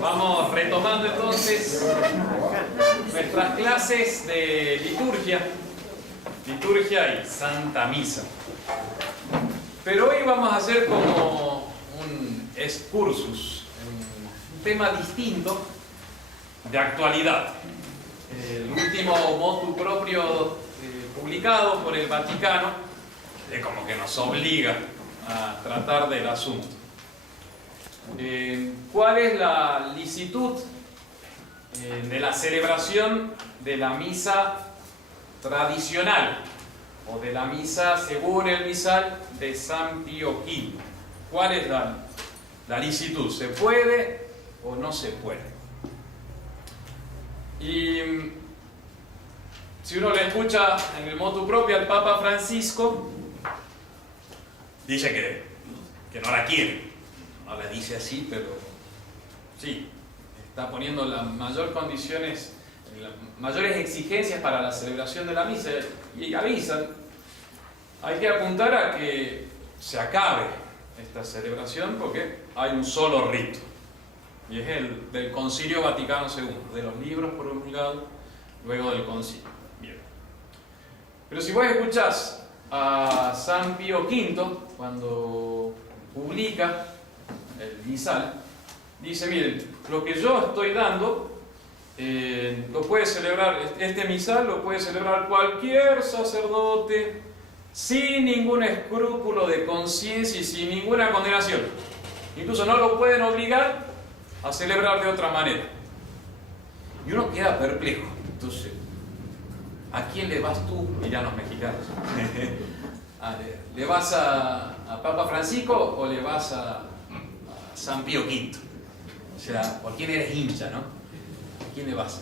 Vamos retomando entonces nuestras clases de liturgia y Santa Misa. Pero hoy vamos a hacer como un excursus, un tema distinto de actualidad. El último motu proprio publicado por el Vaticano como que nos obliga a tratar del asunto. ¿Cuál es la licitud de la celebración de la misa tradicional o de la misa según el misal de San Pío V? ¿Cuál es la licitud? ¿Se puede o no se puede? Y si uno le escucha en el motu propio al Papa Francisco, dice que no la quiere. No la dice así, pero sí, está poniendo las mayores condiciones, las mayores exigencias para la celebración de la misa, y avisan, hay que apuntar a que se acabe esta celebración porque hay un solo rito, y es el del Concilio Vaticano II, de los libros promulgados luego del concilio. Bien. Pero si vos escuchás a San Pío V, cuando publica el misal, dice: miren, lo que yo estoy dando lo puede celebrar, este misal lo puede celebrar cualquier sacerdote sin ningún escrúpulo de conciencia y sin ninguna condenación. Incluso no lo pueden obligar a celebrar de otra manera. Y uno queda perplejo. Entonces, ¿a quién le vas tú? Mirá los mexicanos. ¿Le vas a Papa Francisco o le vas a San Pío V? O sea, ¿por quién eres hincha, no? ¿A quién le vas?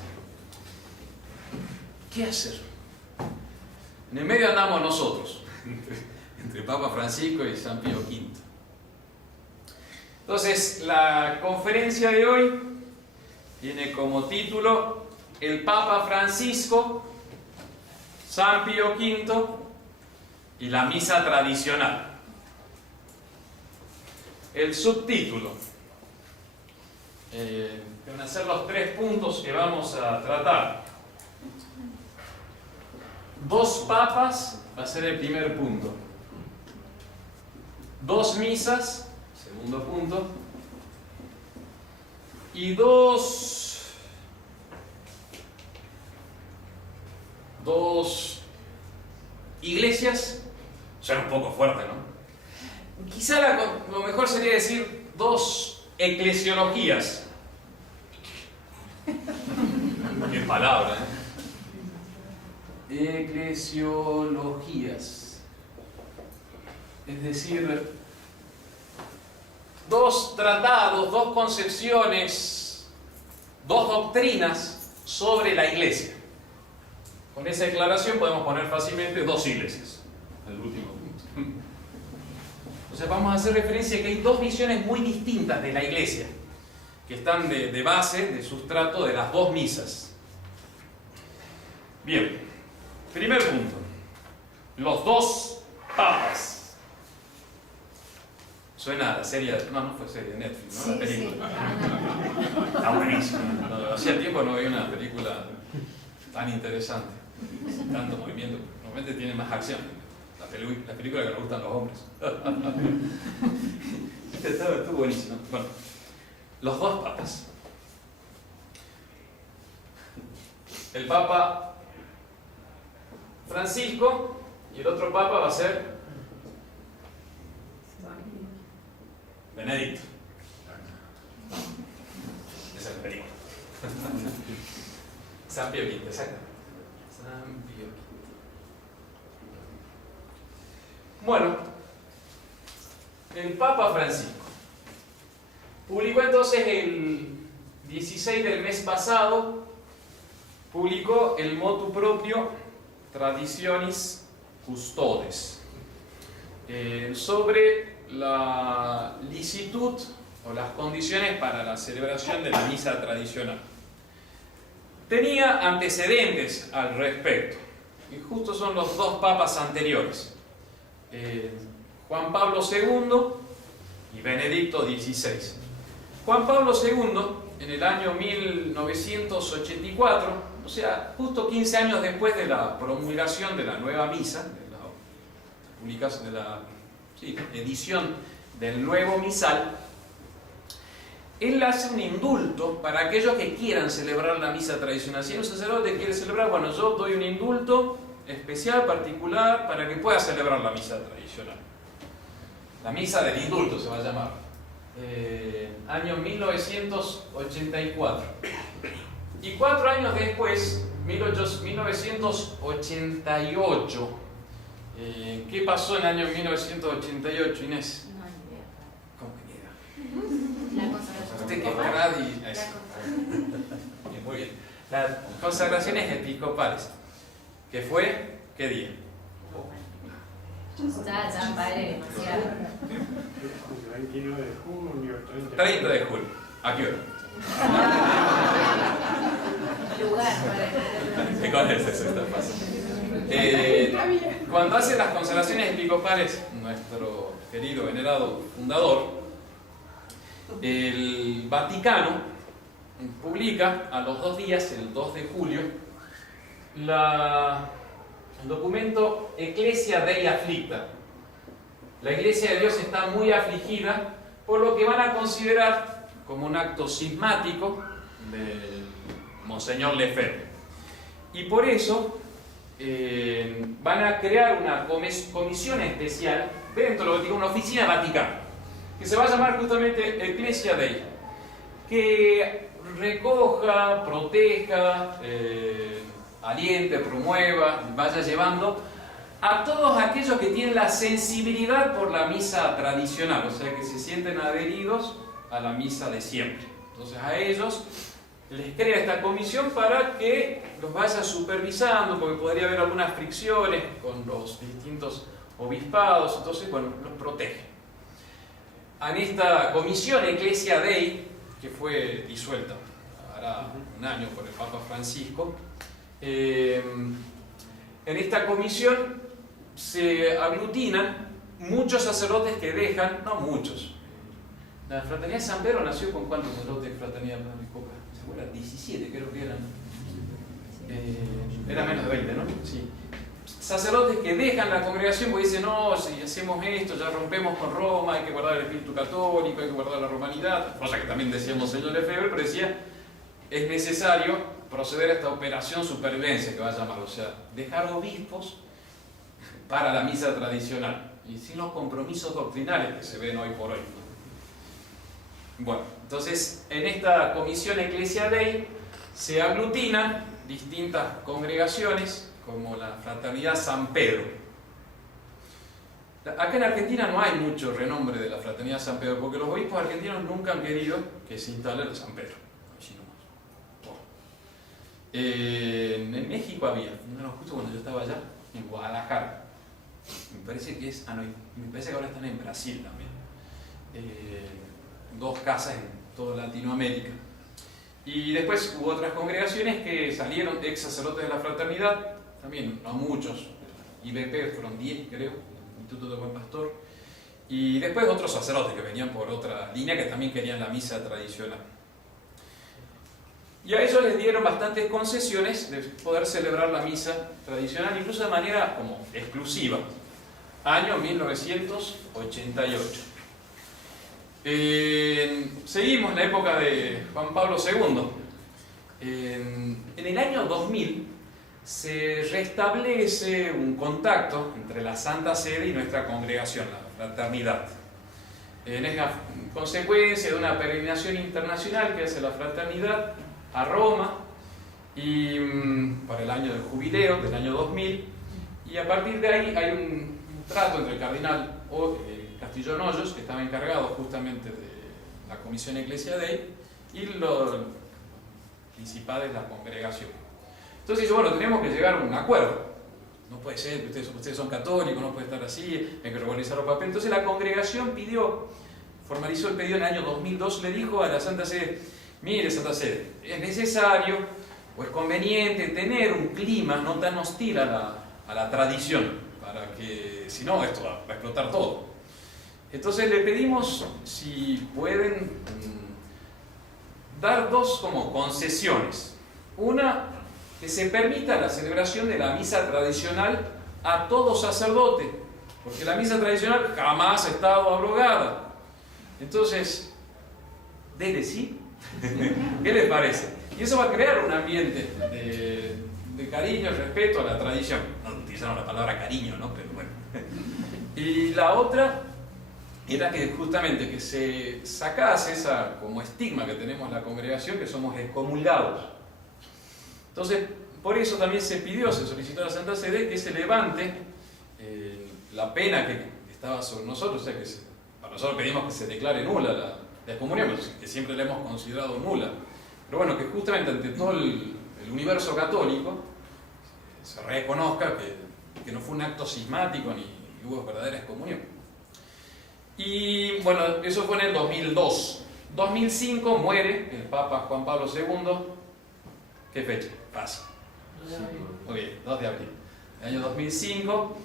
¿Qué hacer? En el medio andamos nosotros, entre Papa Francisco y San Pío V. Entonces, la conferencia de hoy tiene como título: el Papa Francisco, San Pío V y la misa tradicional. El subtítulo, van a ser los 3 puntos que vamos a tratar. 2 papas va a ser el primer punto. 2 misas, segundo punto. Y dos iglesias. Suena un poco fuerte, ¿no? Quizá lo mejor sería decir 2 eclesiologías. Qué palabra, ¿eh? Eclesiologías. Es decir, 2 tratados, 2 concepciones, 2 doctrinas sobre la iglesia. Con esa declaración podemos poner fácilmente 2 iglesias. El último punto. Entonces vamos a hacer referencia a que hay 2 visiones muy distintas de la iglesia, que están de base, de sustrato de las 2 misas. Bien, primer punto: los 2 papas. Suena a la serie, no fue serie de Netflix, ¿no? Sí, la película. Sí. Está buenísima. No, hacía tiempo no veía una película tan interesante, tanto movimiento. Normalmente tiene más acción. La película que nos gustan los hombres. Estuvo buenísimo. Bueno, los 2 papas. El Papa Francisco y el otro Papa va a ser Benedicto. Esa es la película. San Pío V, exacto. San Pío V. Bueno, el Papa Francisco publicó entonces el 16 del mes pasado, publicó el motu propio Traditionis Custodes, sobre la licitud o las condiciones para la celebración de la misa tradicional. Tenía antecedentes al respecto, y justo son los 2 papas anteriores, Juan Pablo II y Benedicto XVI. Juan Pablo II, en el año 1984, o sea, justo 15 años después de la promulgación de la nueva misa, de la publicación, de la edición del nuevo misal, él hace un indulto para aquellos que quieran celebrar la misa tradicional. Si hay un sacerdote que quiere celebrar, bueno, yo doy un indulto especial, particular, para que pueda celebrar la misa tradicional. La misa del indulto se va a llamar. Año 1984. Y 4 años después, 1988. ¿Qué pasó en el año 1988, Inés? No hay idea. ¿Cómo que idea? La consagración. Usted que es gradi. Muy bien. Las consagraciones episcopales. ¿Qué fue? ¿Qué día? Ya, padre, demasiado. 29 de junio, 30 de julio. ¿A qué hora? Lugar ¿Qué cosa es eso? Está fácil. Cuando hace las consagraciones episcopales, nuestro querido venerado fundador, el Vaticano publica a los 2 días, el 2 de julio, el documento Ecclesia Dei Afflicta. La Iglesia de Dios está muy afligida, por lo que van a considerar como un acto cismático de Monseñor Lefebvre. Y por eso van a crear una comisión especial dentro de lo que digo, una oficina vaticana, que se va a llamar justamente Ecclesia Dei, que recoja, proteja, aliente, promueva, vaya llevando a todos aquellos que tienen la sensibilidad por la misa tradicional, o sea, que se sienten adheridos a la misa de siempre. Entonces a ellos les crea esta comisión para que los vaya supervisando, porque podría haber algunas fricciones con los distintos obispados, entonces, bueno, los protege. En esta comisión Ecclesia Dei, que fue disuelta hará un año por el Papa Francisco, en esta comisión se aglutinan muchos sacerdotes que dejan, no muchos. La Fraternidad de San Pedro nació con ¿cuántos sacerdotes de Fraternidad Episcopal? ¿Se acuerdan? 17 creo que eran. Era menos de 20, ¿no? Sí. Sacerdotes que dejan la congregación porque dicen, no, si hacemos esto ya rompemos con Roma, hay que guardar el espíritu católico, hay que guardar la romanidad, cosa que también decía Monseñor Lefebvre, pero decía, es necesario proceder a esta operación supervivencia que va a llamar, o sea, dejar obispos para la misa tradicional y sin los compromisos doctrinales que se ven hoy por hoy. Bueno, entonces en esta comisión Ecclesia Dei se aglutinan distintas congregaciones como la Fraternidad San Pedro. Acá en Argentina no hay mucho renombre de la Fraternidad San Pedro porque los obispos argentinos nunca han querido que se instale en San Pedro. En México había, no, justo cuando yo estaba allá, en Guadalajara. Me parece que me parece que ahora están en Brasil también. 2 casas en toda Latinoamérica. Y después hubo otras congregaciones que salieron ex sacerdotes de la fraternidad, también no muchos, IBP fueron 10 creo, el Instituto de Buen Pastor, y después otros sacerdotes que venían por otra línea que también querían la misa tradicional. Y a ellos les dieron bastantes concesiones de poder celebrar la misa tradicional, incluso de manera como exclusiva. Año 1988. Seguimos la época de Juan Pablo II. En el año 2000 se restablece un contacto entre la Santa Sede y nuestra congregación, la fraternidad. Es la consecuencia de una peregrinación internacional que hace la fraternidad a Roma y para el año del jubileo del año 2000, y a partir de ahí hay un trato entre el cardenal Castillón Hoyos, que estaba encargado justamente de la comisión Ecclesia Dei, y los principales de la congregación. Entonces dice, bueno, tenemos que llegar a un acuerdo, no puede ser que ustedes son católicos, no puede estar así, hay que regularizar los papeles. Entonces la congregación formalizó el pedido en el año 2002, le dijo a la Santa Sede, mire Santa Sede, es necesario o es conveniente tener un clima no tan hostil a la tradición, para que si no esto va a explotar todo. Entonces le pedimos si pueden dar dos como concesiones. Una, que se permita la celebración de la misa tradicional a todo sacerdote, porque la misa tradicional jamás ha estado abrogada. Entonces, dele, ¿sí? ¿Qué les parece? Y eso va a crear un ambiente de cariño, respeto a la tradición. No utilizaron la palabra cariño, ¿no? Pero bueno. Y la otra era que justamente que se sacase esa como estigma que tenemos en la congregación, que somos excomulgados. Entonces, por eso también se pidió, se solicitó a la Santa Sede que se levante la pena que estaba sobre nosotros, o sea, para nosotros pedimos que se declare nula la excomunión, que siempre la hemos considerado nula. Pero bueno, que justamente ante todo el universo católico se reconozca que no fue un acto cismático ni hubo verdadera excomunión. Y bueno, eso fue en el 2002. 2005 muere el Papa Juan Pablo II. ¿Qué fecha? Fácil. Muy bien, 2 de abril. El año 2005.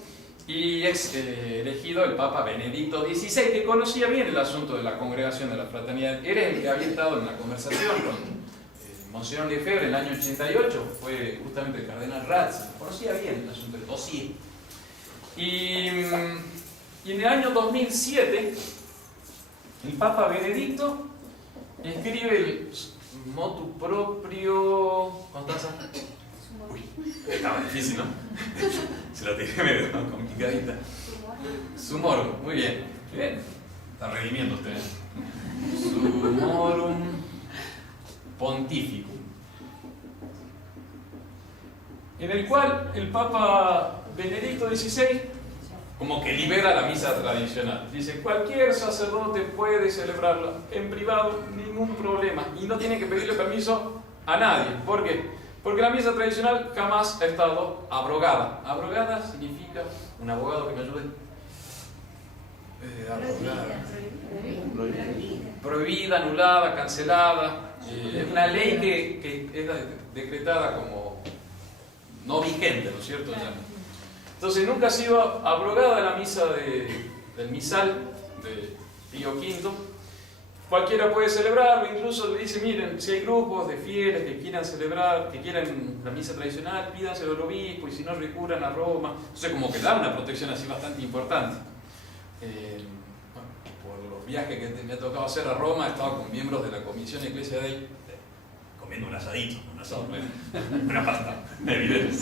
Y es elegido el Papa Benedicto XVI, que conocía bien el asunto de la congregación de la fraternidad. Era el que había estado en la conversación con Monseñor Lefebvre en el año 88, fue justamente el cardenal Ratzinger, conocía bien el asunto del dossier. Y en el año 2007, el Papa Benedicto escribe el motu proprio. ¿Constanza? Uy, estaba difícil, ¿no? Se lo tiré medio complicadita. Sumorum, muy bien. Bien, está redimiendo usted. Sumorum Pontificum, en el cual el Papa Benedicto XVI como que libera la misa tradicional. Dice, cualquier sacerdote puede celebrarla en privado, ningún problema, y no tiene que pedirle permiso a nadie. ¿Por qué? Porque la misa tradicional jamás ha estado abrogada. Abrogada significa, un abogado que me ayude. Prohibida, anulada, cancelada. Es una ley que es decretada como no vigente, ¿no es cierto? Ya. Entonces nunca ha sido abrogada la misa del misal de Pío V. Cualquiera puede celebrarlo, incluso le dice, miren, si hay grupos de fieles que quieran celebrar, que quieran la misa tradicional, pídanselo al obispo, y si no recurran a Roma. Entonces como que da una protección así bastante importante. Bueno, por los viajes que me ha tocado hacer a Roma, he estado con miembros de la Comisión Eclesia Dei, comiendo un asadito, un asado, una pasta, evidente.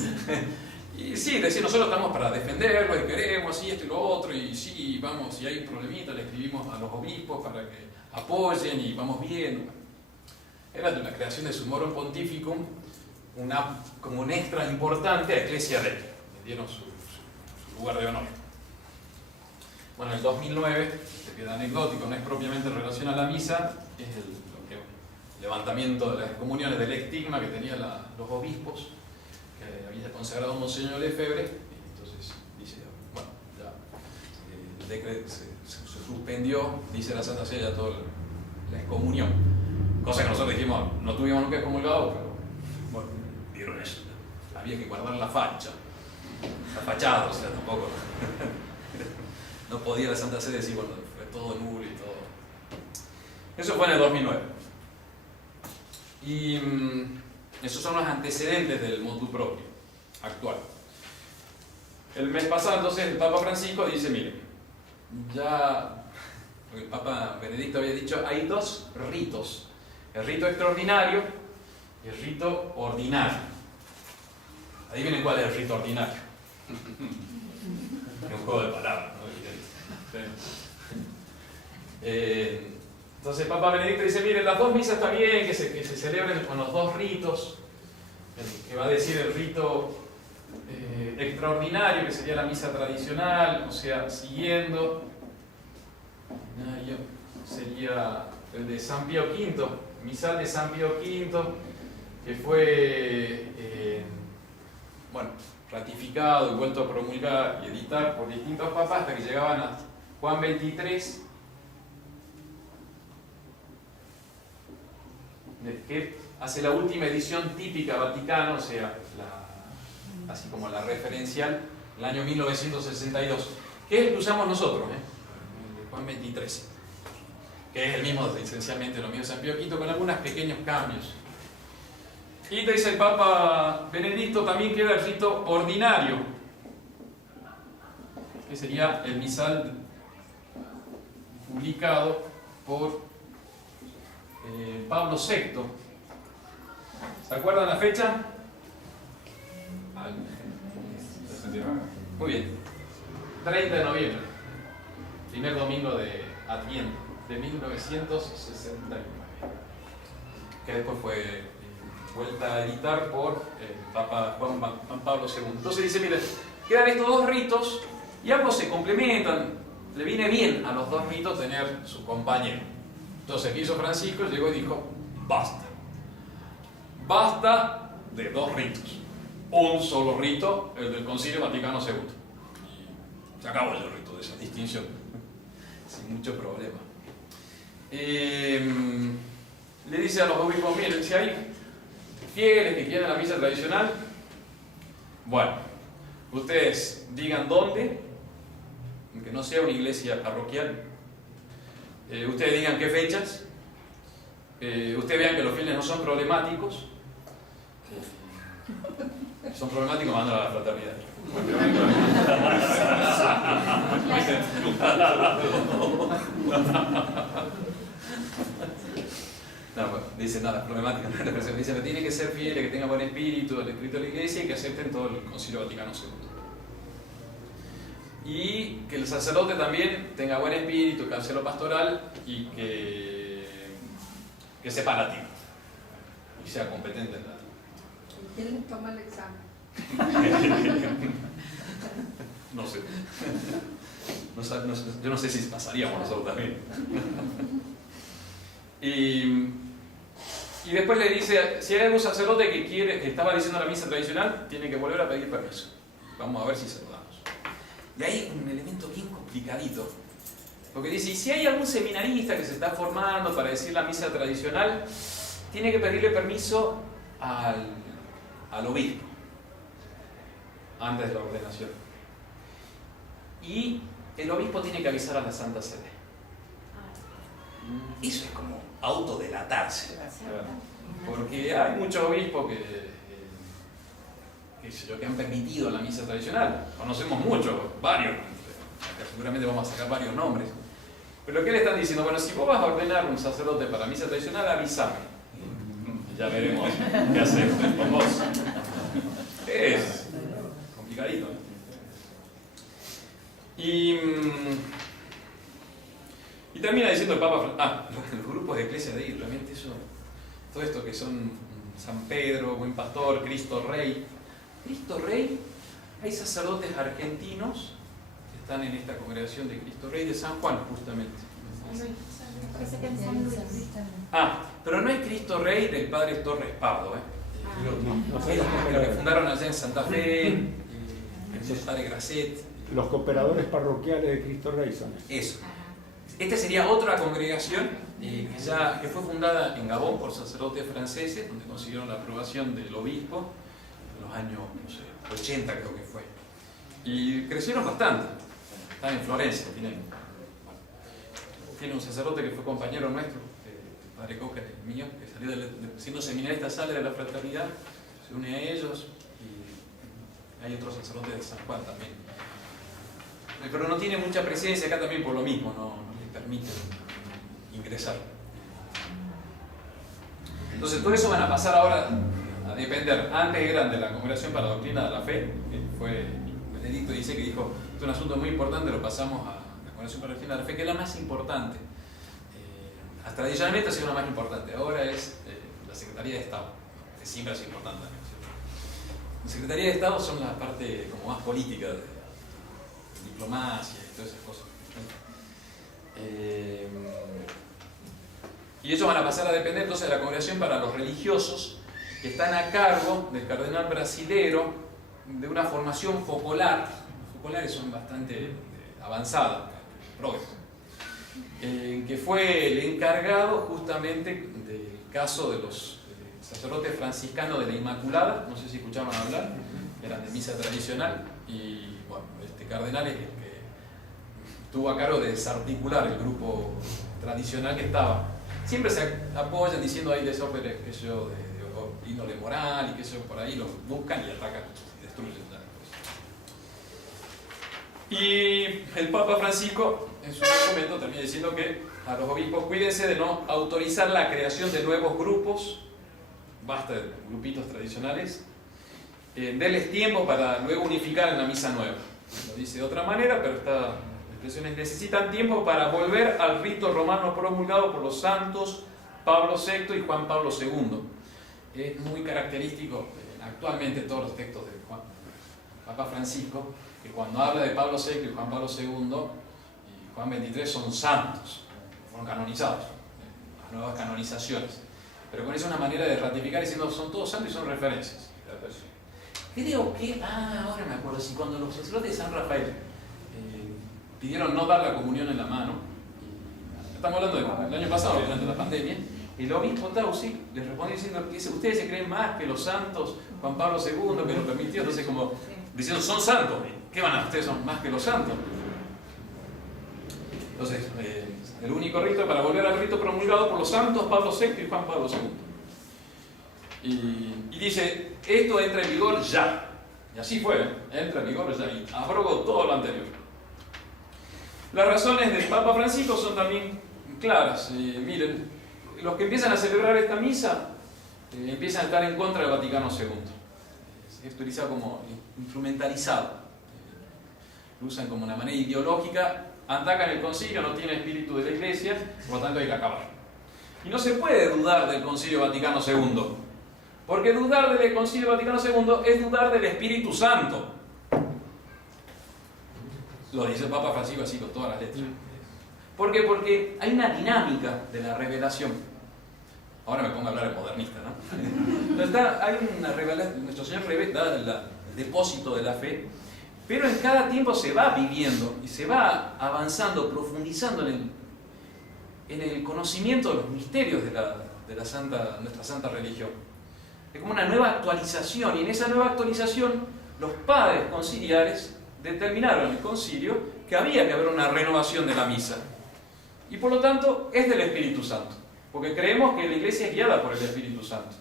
Y sí, decir, nosotros estamos para defenderlo y queremos, y esto y lo otro, y sí, vamos, si hay un problemita, le escribimos a los obispos para que apoyen y vamos bien. Era de la creación de Sumorum Pontificum, como un extra importante a Ecclesia Dei. Le dieron su lugar de honor. Bueno, en el 2009, que queda anecdótico, no es propiamente en relación a la misa, es el levantamiento de las comuniones del estigma que tenían los obispos, que había consagrado Monseñor Lefebvre, y entonces dice, bueno, ya el decreto se suspendió, dice la Santa Sede, ya toda la excomunión. Cosa que nosotros dijimos, no tuvimos nunca excomulgado, pero bueno, vieron eso. Había que guardar la fachada, o sea, tampoco. No podía la Santa Sede decir, bueno, fue todo nulo y todo. Eso fue en el 2009. Y esos son los antecedentes del motu proprio actual. El mes pasado, entonces, el Papa Francisco dice, miren, ya el Papa Benedicto había dicho, hay dos ritos, el rito extraordinario y el rito ordinario. Adivinen cuál es el rito ordinario. Es un juego de palabras, ¿no? Entonces el Papa Benedicto dice, miren, las dos misas está bien que se celebren con los dos ritos, que va a decir el rito extraordinario, que sería la misa tradicional, o sea, siguiendo, sería el de San Pío V, misal de San Pío V, que fue bueno, ratificado y vuelto a promulgar y editar por distintos papas hasta que llegaban a Juan XXIII, que hace la última edición típica vaticana, o sea, así como la referencial, el año 1962, que es el que usamos nosotros, el de Juan XXIII. que es el mismo, esencialmente lo mismo de San Pío V, con algunos pequeños cambios. Y te dice el Papa Benedicto también queda el rito ordinario, que sería el misal publicado por Pablo VI. ¿Se acuerdan la fecha? Muy bien. 30 de noviembre, primer domingo de Adviento, de 1969, que después fue vuelta a editar por el Papa Juan Pablo II. Entonces dice, mire, quedan estos dos ritos y ambos se complementan. Le viene bien a los dos ritos tener su compañero. Entonces, ¿qué hizo Francisco? Llegó y dijo, basta. Basta de dos ritos. Un solo rito, el del Concilio Vaticano II. Y se acabó el rito de esa distinción, sin mucho problema. Le dice a los obispos, miren, si hay fieles que quieren la misa tradicional, bueno, ustedes digan dónde, aunque no sea una iglesia parroquial, ustedes digan qué fechas, ustedes vean que los fieles no son problemáticos. Son problemáticos, mandan a la fraternidad. No, bueno, dice nada, problemática no es la expresión. Dice que tiene que ser fieles, que tengan buen espíritu, el espíritu de la iglesia y que acepten todo el Concilio Vaticano II. Y que el sacerdote también tenga buen espíritu, cancelo pastoral y que sepa latín y sea competente en latín. ¿Quién toma el examen? No sé. Yo no sé si pasaríamos nosotros también. Y después le dice, si hay algún sacerdote que estaba diciendo la misa tradicional, tiene que volver a pedir permiso. Vamos a ver si se lo damos. Y hay un elemento bien complicadito. Porque dice, y si hay algún seminarista que se está formando para decir la misa tradicional, tiene que pedirle permiso al obispo antes de la ordenación. Y el obispo tiene que avisar a la Santa Sede. Eso es como autodelatarse. Porque hay muchos obispos que han permitido la misa tradicional. Conocemos muchos, varios. Seguramente vamos a sacar varios nombres. Pero ¿qué le están diciendo? Bueno, si vos vas a ordenar un sacerdote para misa tradicional, avísame. Ya veremos qué hacemos con vos. Es complicadito, ¿eh? Y termina diciendo el Papa, los grupos de iglesia de ahí, realmente eso, todo esto que son San Pedro, Buen Pastor, Cristo Rey. Cristo Rey, hay sacerdotes argentinos que están en esta congregación de Cristo Rey de San Juan, justamente. Pero no es Cristo Rey del Padre Torres Pardo, los que fundaron allá en Santa Fe, el Padre Grasset. Los cooperadores parroquiales de Cristo Rey son eso. Esta sería otra congregación que fue fundada en Gabón por sacerdotes franceses, donde consiguieron la aprobación del obispo en los años, no sé, 80 creo que fue. Y crecieron bastante. Están en Florencia, tiene un sacerdote que fue compañero nuestro, el padre Coca, el mío, que salió siendo seminarista, sale de la fraternidad, se une a ellos, y hay otros sacerdotes de San Juan también. Pero no tiene mucha presencia acá también por lo mismo, no le permiten ingresar. Entonces todo eso van a pasar ahora a depender. Antes eran de la Congregación para la Doctrina de la Fe, que fue Benedicto dice que dijo, esto es un asunto muy importante, lo pasamos a la Congregación para la Doctrina de la Fe, que es la más importante. Hasta tradicionalmente ha sido la más importante, ahora es la Secretaría de Estado, que siempre ha sido importante. La Secretaría de Estado son la parte como más política de diplomacia y todas esas cosas. Y ellos van a pasar a depender entonces de la Congregación para los Religiosos, que están a cargo del cardenal brasilero, de una formación focolar. Los focolares son bastante avanzadas, progres, que fue el encargado justamente del caso de los sacerdotes franciscanos de la Inmaculada. No sé si escucharon hablar, eran de misa tradicional, y bueno, este cardenal es el que tuvo a cargo de desarticular el grupo tradicional que estaba. Siempre se apoyan diciendo hay desórdenes, qué sé yo, de índole moral y qué sé yo, por ahí lo buscan y atacan y destruyen. Y el Papa Francisco en su documento termina diciendo que a los obispos cuídense de no autorizar la creación de nuevos grupos, basta de grupitos tradicionales, denles tiempo para luego unificar en la misa nueva. Lo dice de otra manera, pero estas expresiones necesitan tiempo para volver al rito romano promulgado por los santos Pablo VI y Juan Pablo II. Es muy característico actualmente todos los textos de Papa Francisco, que cuando habla de Pablo VI y Juan Pablo II y Juan XXIII son santos, fueron canonizados, las nuevas canonizaciones. Pero con eso es una manera de ratificar diciendo son todos santos y son referencias. Creo que, ahora me acuerdo, si cuando los sacerdotes de San Rafael pidieron no dar la comunión en la mano, estamos hablando del año pasado, durante la pandemia, el obispo Tausi les respondió diciendo que ustedes se creen más que los santos, Juan Pablo II que lo permitió, entonces como diciendo son santos, ¿qué van a? Ustedes son más que los santos. Entonces, el único rito para volver al rito promulgado por los santos Pablo VI y Juan Pablo II. Y dice, esto entra en vigor ya. Y así fue, entra en vigor ya. Y abrogó todo lo anterior. Las razones del Papa Francisco son también claras. Miren, los que empiezan a celebrar esta misa empiezan a estar en contra del Vaticano II. Es utilizado como instrumentalizado. Lo usan como una manera ideológica, atacan el concilio, no tiene espíritu de la Iglesia, por lo tanto hay que acabar. Y no se puede dudar del Concilio Vaticano II, porque dudar del Concilio Vaticano II es dudar del Espíritu Santo. Lo dice el Papa Francisco así con todas las letras. ¿Por qué? Porque hay una dinámica de la revelación. Ahora me pongo a hablar de modernista, ¿no? Hay una revelación, nuestro Señor da el depósito de la fe, pero en cada tiempo se va viviendo y se va avanzando, profundizando en el conocimiento de los misterios de nuestra santa religión. Es como una nueva actualización, y en esa nueva actualización los padres conciliares determinaron en el concilio que había que haber una renovación de la misa. Y por lo tanto es del Espíritu Santo, porque creemos que la Iglesia es guiada por el Espíritu Santo.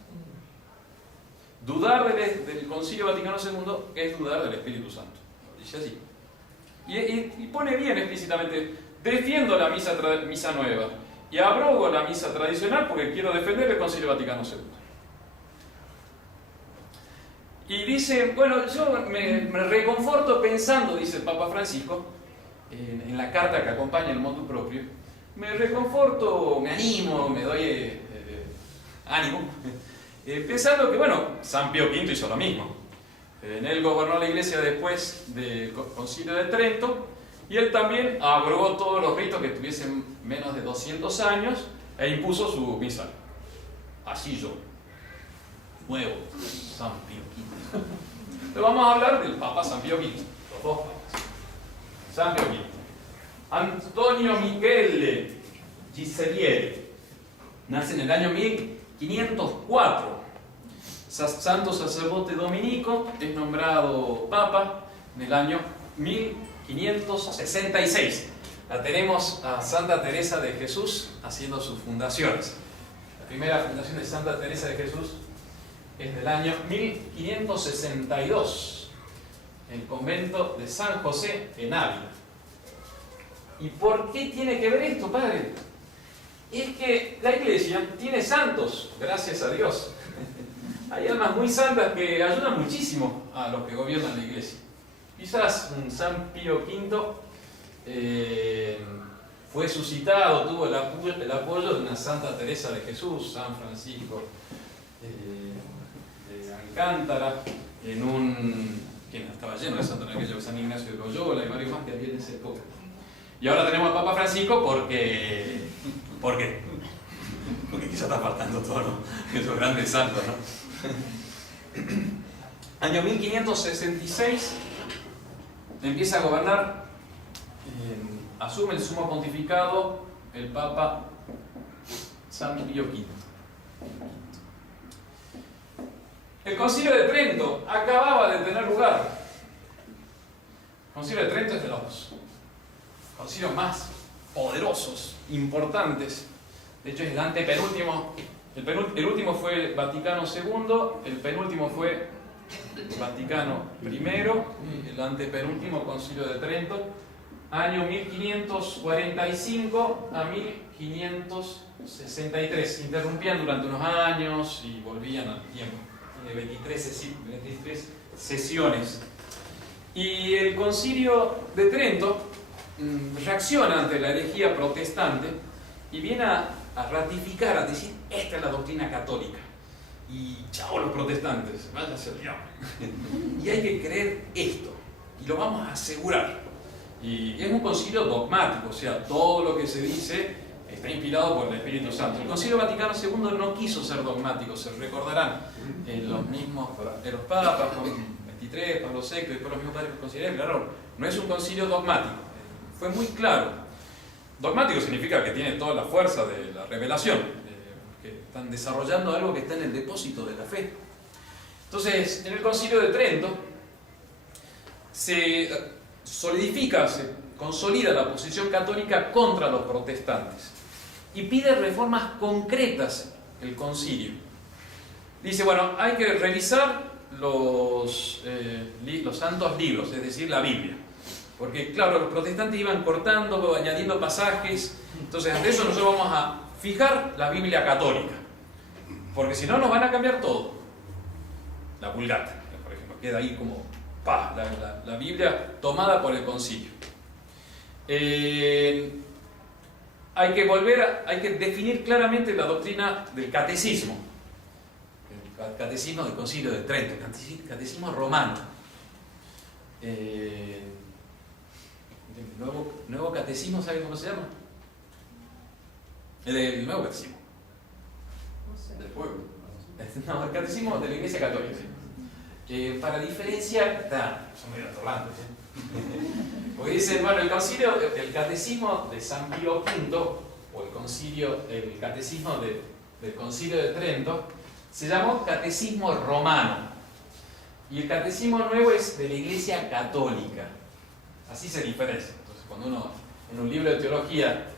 Dudar del Concilio Vaticano II es dudar del Espíritu Santo. Dice así. Y pone bien explícitamente, defiendo la misa nueva y abrogo la misa tradicional porque quiero defender el Concilio Vaticano II. Y dice, bueno, yo me reconforto pensando, dice el Papa Francisco, en la carta que acompaña el motu proprio, me reconforto, me animo, me doy ánimo, pensando que, bueno, San Pío V hizo lo mismo. Él gobernó la Iglesia después del Concilio de Trento, y él también abrogó todos los ritos que tuviesen menos de 200 años e impuso su misa. Así yo, nuevo, San Pío V. Pero vamos a hablar del Papa San Pío V, los dos papas. San Pío V. Antonio Michele Giselieri nace en el año 1504. Santo sacerdote dominico, es nombrado Papa en el año 1566. La tenemos a Santa Teresa de Jesús haciendo sus fundaciones. La primera fundación de Santa Teresa de Jesús es del año 1562, en el convento de San José en Ávila. ¿Y por qué tiene que ver esto, padre? Es que la Iglesia tiene santos, gracias a Dios. Hay almas muy santas que ayudan muchísimo a los que gobiernan la Iglesia. Quizás San Pío V fue suscitado, tuvo el apoyo de una Santa Teresa de Jesús, San Francisco de Alcántara, quien estaba lleno de santos en aquello, San Ignacio de Loyola y varios más que había en esa época. Y ahora tenemos al Papa Francisco porque... ¿Por qué? Porque quizá está faltando todos esos grandes santos, ¿no? Año 1566 empieza a gobernar, asume el sumo pontificado el Papa San Pío V. El Concilio de Trento acababa de tener lugar. El Concilio de Trento es de los concilios más poderosos, importantes. De hecho, es el antepenúltimo. El último fue Vaticano II, el penúltimo fue Vaticano I, el antepenúltimo Concilio de Trento, año 1545 a 1563. Interrumpían durante unos años y volvían al tiempo. Tiene 23 sesiones. Y el Concilio de Trento reacciona ante la herejía protestante y viene a ratificar, a decir, esta es la doctrina católica. Y chao los protestantes, váyanse al diablo. Y hay que creer esto, y lo vamos a asegurar. Y es un concilio dogmático, o sea, todo lo que se dice está inspirado por el Espíritu Santo. El Concilio Vaticano II no quiso ser dogmático, se recordarán los mismos los papas, Juan XXIII, Pablo VI, y después los mismos padres conciliares, claro, no es un concilio dogmático, fue muy claro. Dogmático significa que tiene toda la fuerza de la revelación, que están desarrollando algo que está en el depósito de la fe. Entonces, en el Concilio de Trento se solidifica, se consolida la posición católica contra los protestantes y pide reformas concretas el concilio. Dice, bueno, hay que revisar los santos libros, es decir, la Biblia. Porque, claro, los protestantes iban cortando, añadiendo pasajes. Entonces, ante eso nosotros vamos a fijar la Biblia católica. Porque si no, nos van a cambiar todo. La Vulgata, por ejemplo, queda ahí como la Biblia tomada por el concilio. Hay que definir claramente la doctrina del catecismo. El catecismo del Concilio de Trento, el catecismo romano. Nuevo catecismo, ¿saben cómo se llama? El nuevo catecismo. No sé. Del pueblo. No, el catecismo de la Iglesia Católica. Para diferenciar, son medio atorrantes, porque dicen, bueno, el catecismo de San Pío V, o el catecismo del Concilio de Trento, se llamó catecismo romano. Y el catecismo nuevo es de la Iglesia Católica. Así se diferencia. Entonces, cuando uno en un libro de teología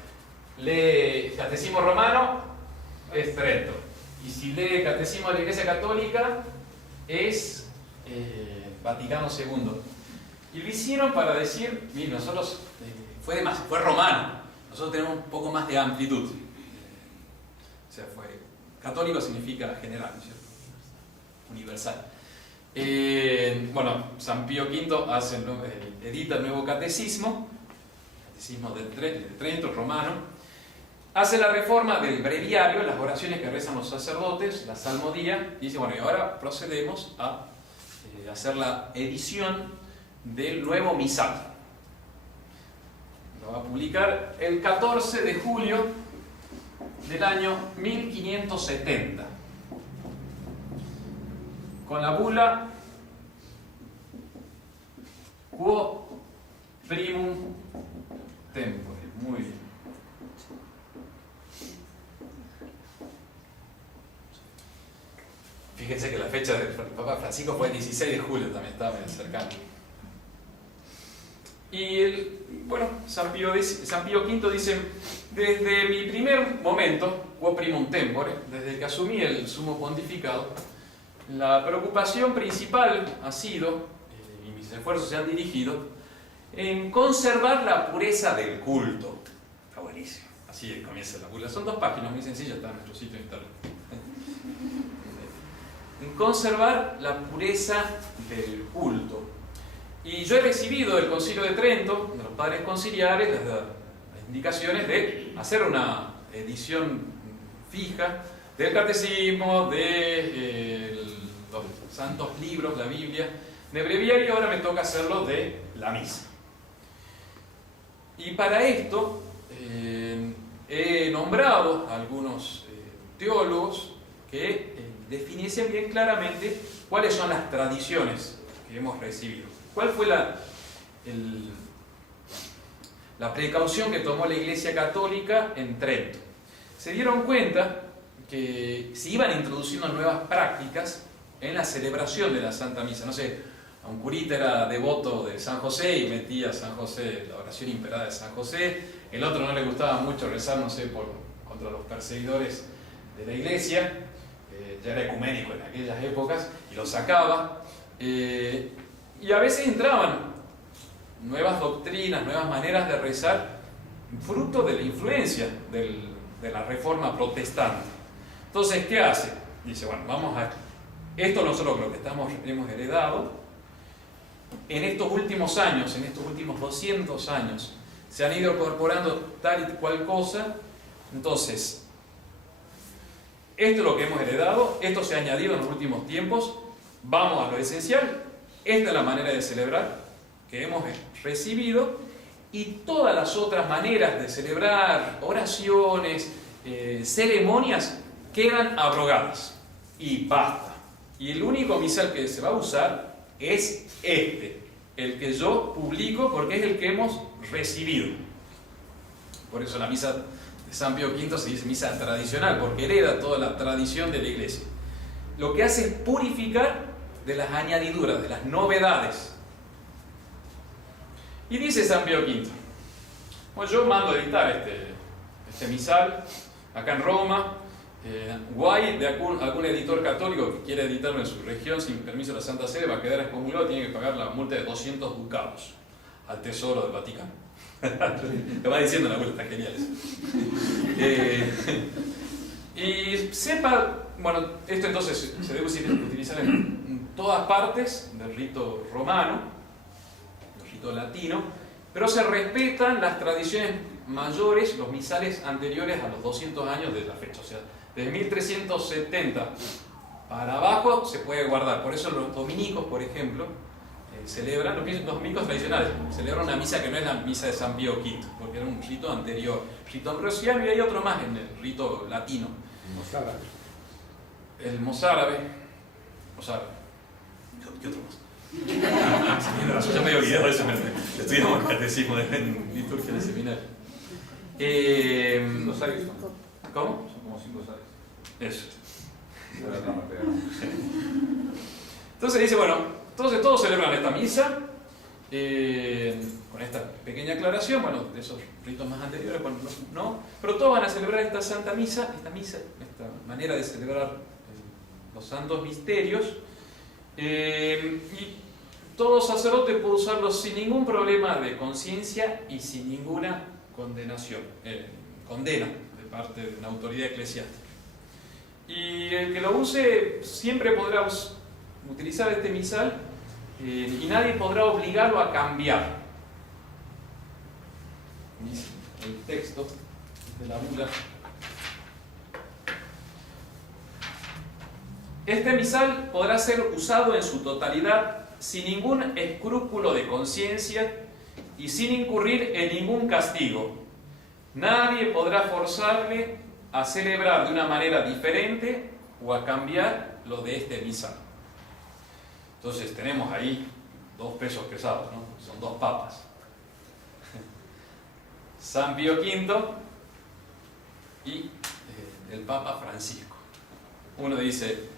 lee Catecismo Romano, es Trento. Y si lee Catecismo de la Iglesia Católica, es Vaticano II. Y lo hicieron para decir, miren, nosotros fue romano, nosotros tenemos un poco más de amplitud. O sea, católico significa general, ¿cierto? Universal. San Pío V edita el nuevo catecismo de Trento, romano, hace la reforma del breviario, las oraciones que rezan los sacerdotes, la salmodía, y dice, bueno, y ahora procedemos a hacer la edición del nuevo misal. Lo va a publicar el 14 de julio del año 1570. Con la bula Quo Primum Tempore. Muy bien. Fíjense que la fecha del Papa Francisco fue el 16 de julio, también estaba muy cercano. Y San Pío V dice, desde mi primer momento, Quo Primum Tempore, desde que asumí el sumo pontificado, la preocupación principal ha sido, y mis esfuerzos se han dirigido, en conservar la pureza del culto. Está buenísimo. Así comienza la bula. Son 2 páginas muy sencillas, está en nuestro sitio de internet. En conservar la pureza del culto. Y yo he recibido del Concilio de Trento, de los padres conciliares, las indicaciones de hacer una edición fija del catecismo, de los santos libros, la Biblia, de breviario, y ahora me toca hacerlo de la misa. Y para esto he nombrado a algunos teólogos que definiesen bien claramente cuáles son las tradiciones que hemos recibido. ¿Cuál fue la precaución que tomó la Iglesia Católica en Trento? Se dieron cuenta que se iban introduciendo nuevas prácticas en la celebración de la Santa Misa. No sé, a un curita era devoto de San José y metía a San José, la oración imperada de San José, el otro no le gustaba mucho rezar, no sé, contra los perseguidores de la iglesia, ya era ecuménico en aquellas épocas, y lo sacaba, y a veces entraban nuevas doctrinas, nuevas maneras de rezar, fruto de la influencia de la reforma protestante. Entonces, ¿qué hace? Dice, bueno, esto nosotros lo que hemos heredado, en estos últimos años, en estos últimos 200 años, se han ido incorporando tal y cual cosa. Entonces, esto es lo que hemos heredado, esto se ha añadido en los últimos tiempos, vamos a lo esencial, esta es la manera de celebrar que hemos recibido, y todas las otras maneras de celebrar, oraciones, ceremonias, quedan abrogadas, y basta. Y el único misal que se va a usar es el que yo publico, porque es el que hemos recibido. Por eso la misa de San Pío V se dice misa tradicional, porque hereda toda la tradición de la iglesia. Lo que hace es purificar de las añadiduras, de las novedades. Y dice San Pío V, bueno, yo mando editar este misal acá en Roma, guay de algún editor católico que quiera editarlo en su región sin permiso de la Santa Sede, va a quedar excomulgado, tiene que pagar la multa de 200 ducados al Tesoro del Vaticano. Lo va diciendo la vuelta, está genial eso. Y sepa, bueno, esto entonces se debe utilizar en todas partes del rito romano, del rito latino, pero se respetan las tradiciones mayores, los misales anteriores a los 200 años de la fecha. O sea, desde 1370 para abajo se puede guardar. Por eso los dominicos, por ejemplo, celebran, los dominicos tradicionales, celebran una misa que no es la misa de San Pío V, porque era un rito anterior, rito ambrosiano, y hay otro más en el rito latino. Mozárabe. El mozárabe. ¿Qué otro más? Yo me había olvidado de eso, estudiamos el catecismo en liturgia del seminario. Los sabios son. ¿Cómo? Son como 5 sabios. Eso. Entonces dice, bueno, entonces todos celebran esta misa, con esta pequeña aclaración, bueno, de esos ritos más anteriores, bueno, no, pero todos van a celebrar esta santa misa, esta manera de celebrar los santos misterios, y todo sacerdote puede usarlo sin ningún problema de conciencia y sin ninguna condenación, condena de parte de una autoridad eclesiástica. Y el que lo use siempre podrá utilizar este misal, y nadie podrá obligarlo a cambiar. Dice el texto de la bula. Este misal podrá ser usado en su totalidad sin ningún escrúpulo de conciencia y sin incurrir en ningún castigo. Nadie podrá forzarle a celebrar de una manera diferente o a cambiar lo de este misal. Entonces tenemos ahí dos pesos pesados, ¿no? Son dos papas. San Pío V y el Papa Francisco. Uno dice,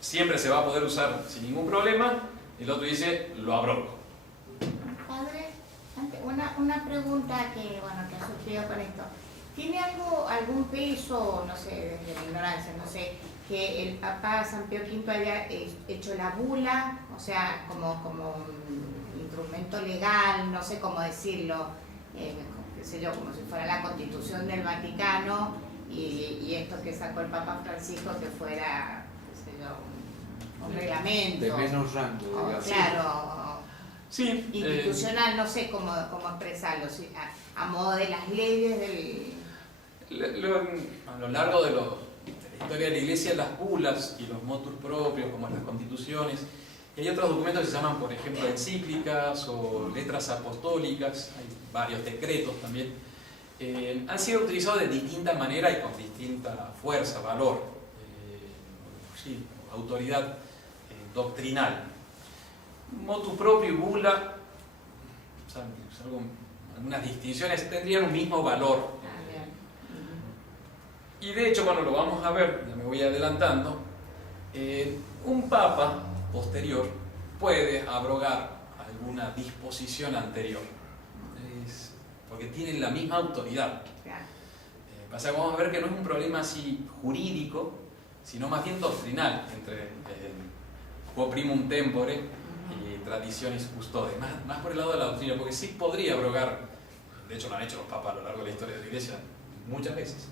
siempre se va a poder usar sin ningún problema, el otro dice, lo abrogo. Padre, una pregunta que ha surgido con esto. ¿Tiene algún peso, no sé, desde la ignorancia, no sé, que el Papa San Pío V haya hecho la bula, o sea, como un instrumento legal, no sé cómo decirlo, qué sé yo, como si fuera la Constitución del Vaticano, y esto que sacó el Papa Francisco que fuera, qué sé yo, un reglamento? De menos rango, digamos. Claro, Sí, institucional, no sé cómo expresarlo, a modo de las leyes del... a lo largo de la historia de la Iglesia, las bulas y los motus propios, como las constituciones, y hay otros documentos que se llaman, por ejemplo, encíclicas o letras apostólicas, hay varios decretos también, han sido utilizados de distinta manera y con distinta fuerza, valor, autoridad doctrinal. Motu propio y bula, algunas distinciones, tendrían un mismo valor. Y de hecho, bueno, lo vamos a ver, ya me voy adelantando, un papa posterior puede abrogar alguna disposición anterior. porque tienen la misma autoridad. Claro. Pasa que vamos a ver que no es un problema así jurídico, sino más bien doctrinal, entre quo primum tempore y traditionis custodes, más por el lado de la doctrina, porque sí podría abrogar, de hecho lo han hecho los papas a lo largo de la historia de la Iglesia muchas veces.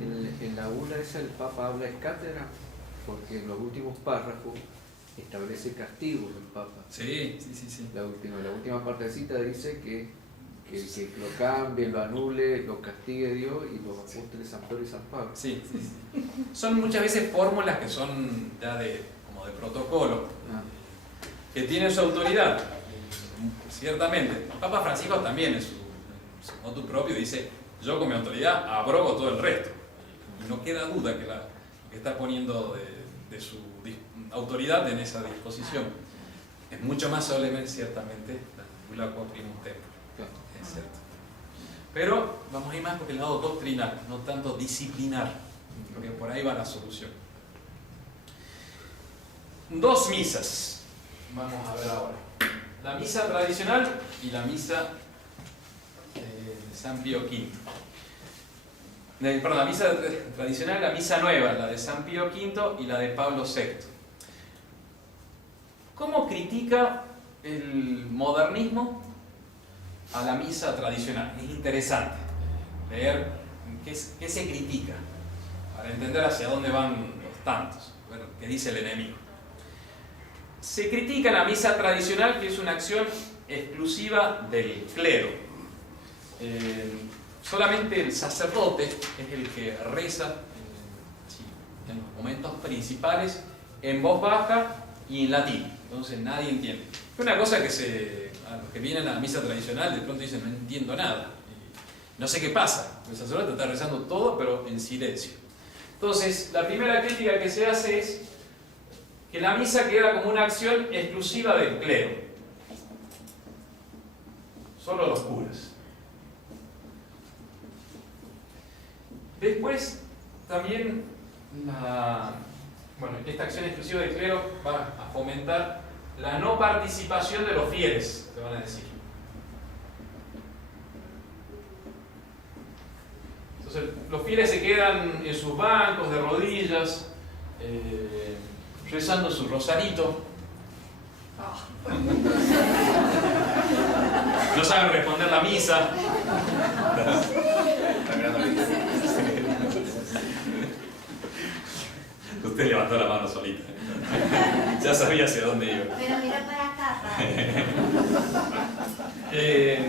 En la bula esa el Papa habla de cátedra, porque en los últimos párrafos establece castigos el Papa. Sí. La última partecita dice que lo cambie, lo anule, lo castigue Dios y los apóstoles San Pedro y San Pablo. Sí. Son muchas veces fórmulas que son ya como de protocolo, que tienen su autoridad, ciertamente. El Papa Francisco también en su motu propio dice: yo con mi autoridad abrogo todo el resto. Y no queda duda que está poniendo de su autoridad en esa disposición. Es mucho más solemne, ciertamente, la bula quo primum tempore. Es cierto. Pero vamos a ir más por el lado doctrinal, no tanto disciplinar. Creo que por ahí va la solución. 2 misas. Vamos a ver ahora. La misa tradicional y la misa de San Pío V. Perdón, la misa tradicional, la misa nueva, la de San Pío V y la de Pablo VI. ¿Cómo critica el modernismo a la misa tradicional? Es interesante leer qué se critica para entender hacia dónde van los tantos, ver qué dice el enemigo. Se critica la misa tradicional, que es una acción exclusiva del clero. Solamente el sacerdote es el que reza en los momentos principales en voz baja y en latín, entonces nadie entiende. Es una cosa que a los que vienen a la misa tradicional de pronto dicen: no entiendo nada, no sé qué pasa. El sacerdote está rezando todo pero en silencio. Entonces la primera crítica que se hace es que la misa queda como una acción exclusiva del clero, solo los curas. Después también esta acción exclusiva del clero va a fomentar la no participación de los fieles, te van a decir. Entonces los fieles se quedan en sus bancos de rodillas, rezando su rosarito. No saben responder la misa. Usted levantó la mano solita. Ya sabía hacia dónde iba. Pero mira para acá, padre.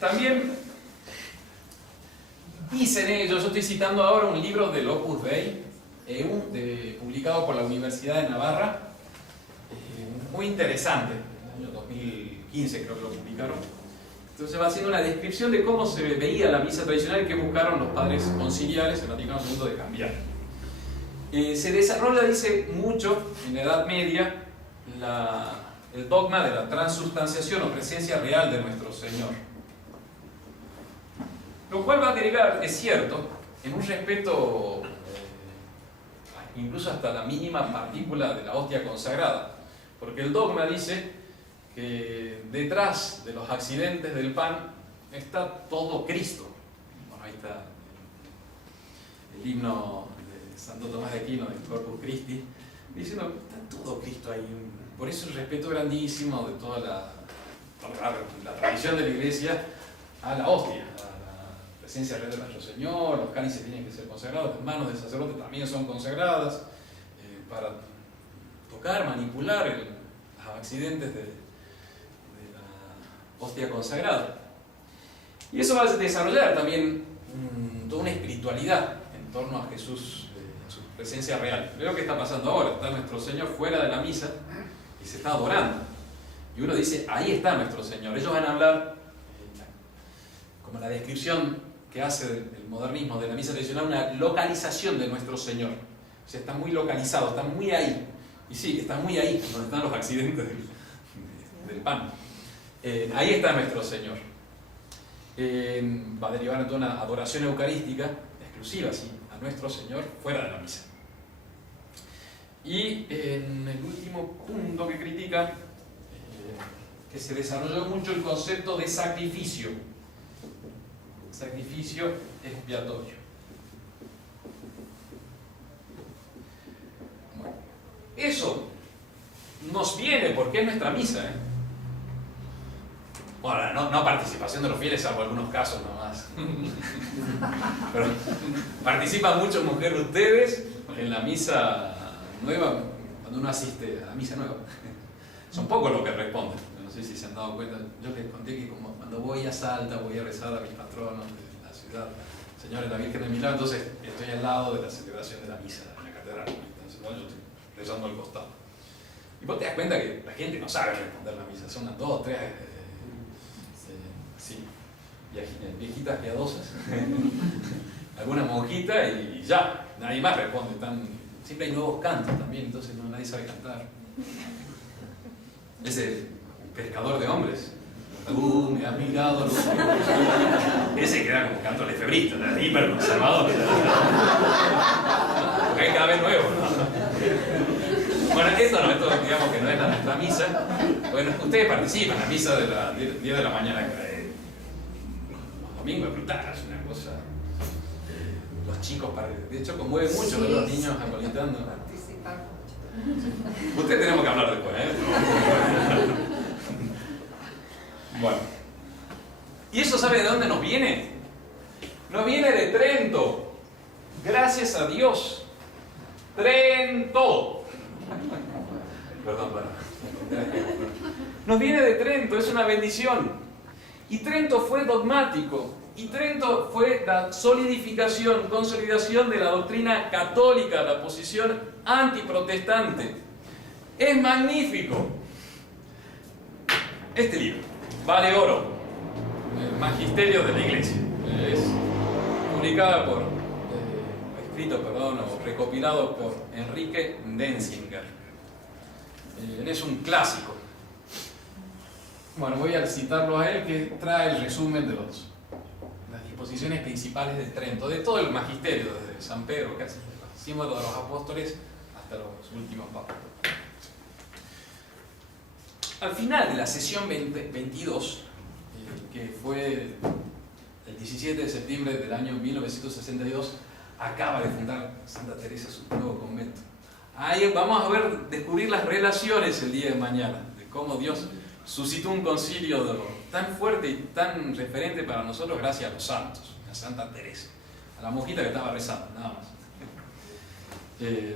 También dicen ellos, yo estoy citando ahora un libro del Opus Dei, publicado por la Universidad de Navarra, muy interesante, en el año 2015 creo que lo publicaron. Entonces va haciendo una descripción de cómo se veía la misa tradicional que buscaron los padres conciliares en el Vaticano II de cambiar. Se desarrolla, dice, mucho en la Edad Media el dogma de la transubstanciación o presencia real de nuestro Señor. Lo cual va a derivar, es cierto, en un respeto incluso hasta la mínima partícula de la hostia consagrada. Porque el dogma dice que detrás de los accidentes del pan está todo Cristo. Bueno, ahí está el himno de Santo Tomás de Aquino, del Corpus Christi, diciendo que está todo Cristo ahí. Por eso el respeto grandísimo de toda la tradición de la Iglesia a la hostia, a la presencia real de nuestro Señor. Los cálices tienen que ser consagrados, las manos del sacerdote también son consagradas para tocar, manipular los accidentes de la hostia consagrada. Y eso va a desarrollar también toda una espiritualidad en torno a Jesús, a su presencia real. Veo que está pasando ahora, está nuestro Señor fuera de la misa y se está adorando. Y uno dice, ahí está nuestro Señor. Ellos van a hablar, como la descripción que hace el modernismo de la misa tradicional, una localización de nuestro Señor. O sea, está muy localizado, está muy ahí. Y sí, está muy ahí, donde están los accidentes del pan. Ahí está nuestro Señor. Va a derivar en toda una adoración eucarística exclusiva, sí, a nuestro Señor fuera de la misa. Y en el último punto que critica, que se desarrolló mucho el concepto de sacrificio. sacrificio expiatorio. Bueno, eso nos viene porque es nuestra misa, ¿eh? Bueno, no participación de los fieles, salvo algunos casos nomás. Pero participan muchas mujeres ustedes en la misa nueva, cuando uno asiste a la misa nueva. Son pocos los que responden. No sé si se han dado cuenta. Yo les conté que como cuando voy a Salta, voy a rezar a mis patronos de la ciudad, Señor, la Virgen del Milagro, entonces estoy al lado de la celebración de la misa en la catedral. Entonces, bueno, yo estoy rezando al costado. Y vos te das cuenta que la gente no sabe responder la misa. Son unas 2 o 3 sí, viejitas piadosas, alguna monjita y ya, nadie más responde. Siempre hay nuevos cantos también, entonces nadie sabe cantar. Ese pescador de hombres, me has mirado los ojos. Ese queda como canto lefebrista, hiper conservador. Porque hay cada vez nuevo, ¿no? Bueno, esto digamos que no es nuestra misa. Bueno, ustedes participan en la misa de las 10 de la mañana. Los domingos es brutal, es una cosa. Los chicos, de hecho, conmueven mucho ver los niños acolitando. Participar mucho. Ustedes tenemos que hablar después, ¿eh? Bueno. ¿Y eso sabe de dónde nos viene? Nos viene de Trento. Gracias a Dios. Trento. Perdón. Nos viene de Trento, es una bendición. Y Trento fue dogmático. Y Trento fue la solidificación, consolidación de la doctrina católica, la posición antiprotestante. Es magnífico. Este libro vale oro, el Magisterio de la Iglesia. Es publicado o recopilado por Enrique Denzinger. Es un clásico. Bueno, voy a citarlo a él, que trae el resumen de las disposiciones principales de Trento, de todo el magisterio, desde San Pedro, casi símbolo de los apóstoles, hasta los últimos papas. Al final de la sesión 22, que fue el 17 de septiembre del año 1962, acaba de fundar Santa Teresa su nuevo convento. Ahí vamos a descubrir las relaciones el día de mañana, de cómo Dios suscitó un concilio tan fuerte y tan referente para nosotros gracias a los santos, a Santa Teresa, a la monjita que estaba rezando, nada más.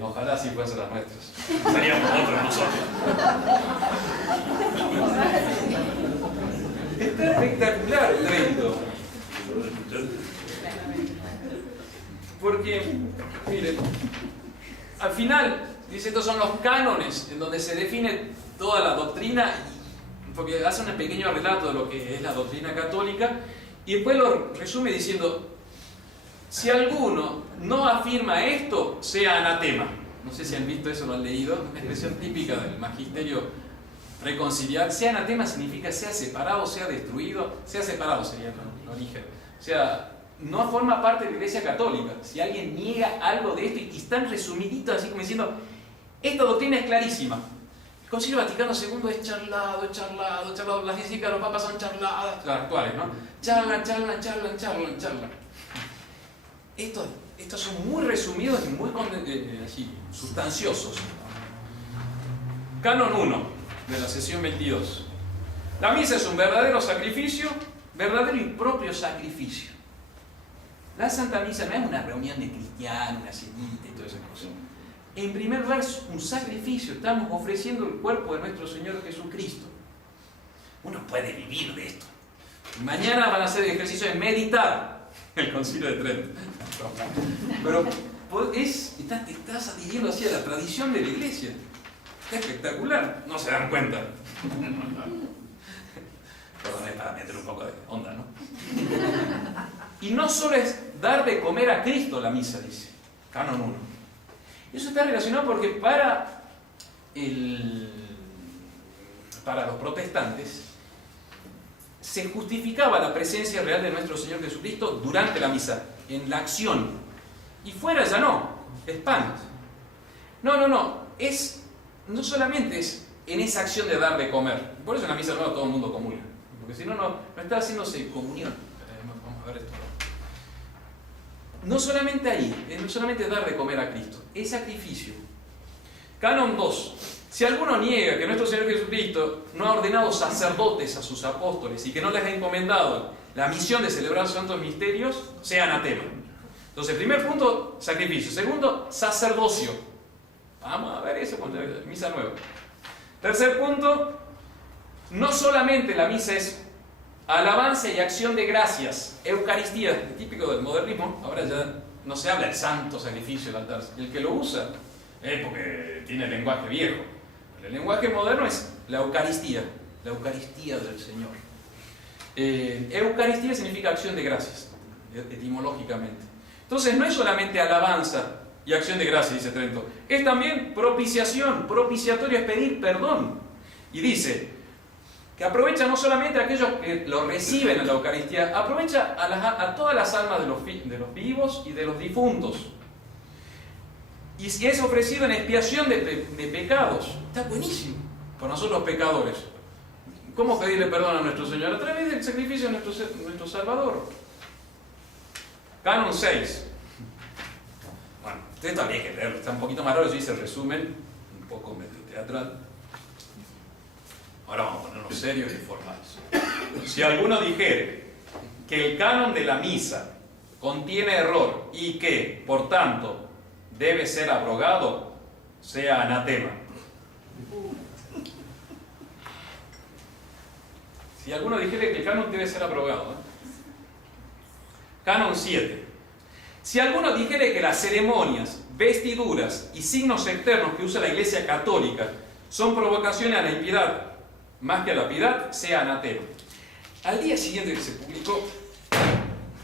Ojalá así fuesen las nuestras. Seríamos otros nosotros. Está espectacular Trento. Porque, miren, al final, dice, estos son los cánones en donde se define toda la doctrina, porque hace un pequeño relato de lo que es la doctrina católica, y después lo resume diciendo, si alguno no afirma esto, sea anatema. No sé si han visto eso, lo han leído, una expresión típica del magisterio reconciliar. Sea anatema significa sea separado, sea destruido, sea separado sería el origen. O sea, no forma parte de la Iglesia Católica. Si alguien niega algo de esto y están resumiditos así como diciendo, esta doctrina es clarísima. El Concilio Vaticano II es charlado. Las encíclicas de los papas son charladas, las actuales, ¿no? Charlan. Estos son muy resumidos y muy así, sustanciosos. Canon 1 de la sesión 22. La misa es un verdadero sacrificio, verdadero y propio sacrificio. La Santa Misa no es una reunión de cristianos, una cenita y todas esas cosas. En primer lugar es un sacrificio, estamos ofreciendo el cuerpo de nuestro Señor Jesucristo. Uno puede vivir de esto. Mañana van a hacer el ejercicio de meditar el Concilio de Trento. Pero estás adhiriendo hacia la tradición de la Iglesia. Está espectacular. No se dan cuenta. Perdón, es para meter un poco de onda, ¿no? Y no solo es dar de comer a Cristo la misa, dice Canon 1. Eso está relacionado porque para los protestantes se justificaba la presencia real de nuestro Señor Jesucristo durante la misa, en la acción. Y fuera ya no, es pan. No solamente es en esa acción de dar de comer. Por eso en la misa nueva todo el mundo comulga. Porque si no está haciéndose comunión. Vamos a ver esto. No solamente ahí, no solamente dar de comer a Cristo, es sacrificio. Canon 2. Si alguno niega que nuestro Señor Jesucristo no ha ordenado sacerdotes a sus apóstoles y que no les ha encomendado la misión de celebrar santos misterios, sea anatema. Entonces, primer punto, sacrificio. Segundo, sacerdocio. Vamos a ver eso con la misa nueva. Tercer punto, no solamente la misa es alabanza y acción de gracias, Eucaristía, típico del modernismo. Ahora ya no se habla del santo sacrificio del altar. El que lo usa es porque tiene el lenguaje viejo. El lenguaje moderno es la Eucaristía del Señor. Eucaristía significa acción de gracias, etimológicamente. Entonces no es solamente alabanza y acción de gracias, dice Trento, es también propiciación. Propiciatorio es pedir perdón. Y dice que aprovecha no solamente a aquellos que lo reciben en la Eucaristía, aprovecha a todas las almas de los vivos y de los difuntos. Y si es ofrecido en expiación de pecados, está buenísimo para nosotros los pecadores. ¿Cómo pedirle perdón a nuestro Señor? A través del sacrificio de nuestro Salvador. Canon 6. Bueno, ustedes todavía hay que leerlo, está un poquito más raro, yo hice el resumen, un poco medio teatral. Ahora vamos a ponernos serios y formales. Si alguno dijere que el canon de la misa contiene error y que, por tanto, debe ser abrogado, sea anatema. Si alguno dijere que el canon debe ser abrogado, Canon 7. Si alguno dijere que las ceremonias, vestiduras y signos externos que usa la Iglesia Católica son provocaciones a la impiedad más que a la piedad, sea anatema. Al día siguiente que se publicó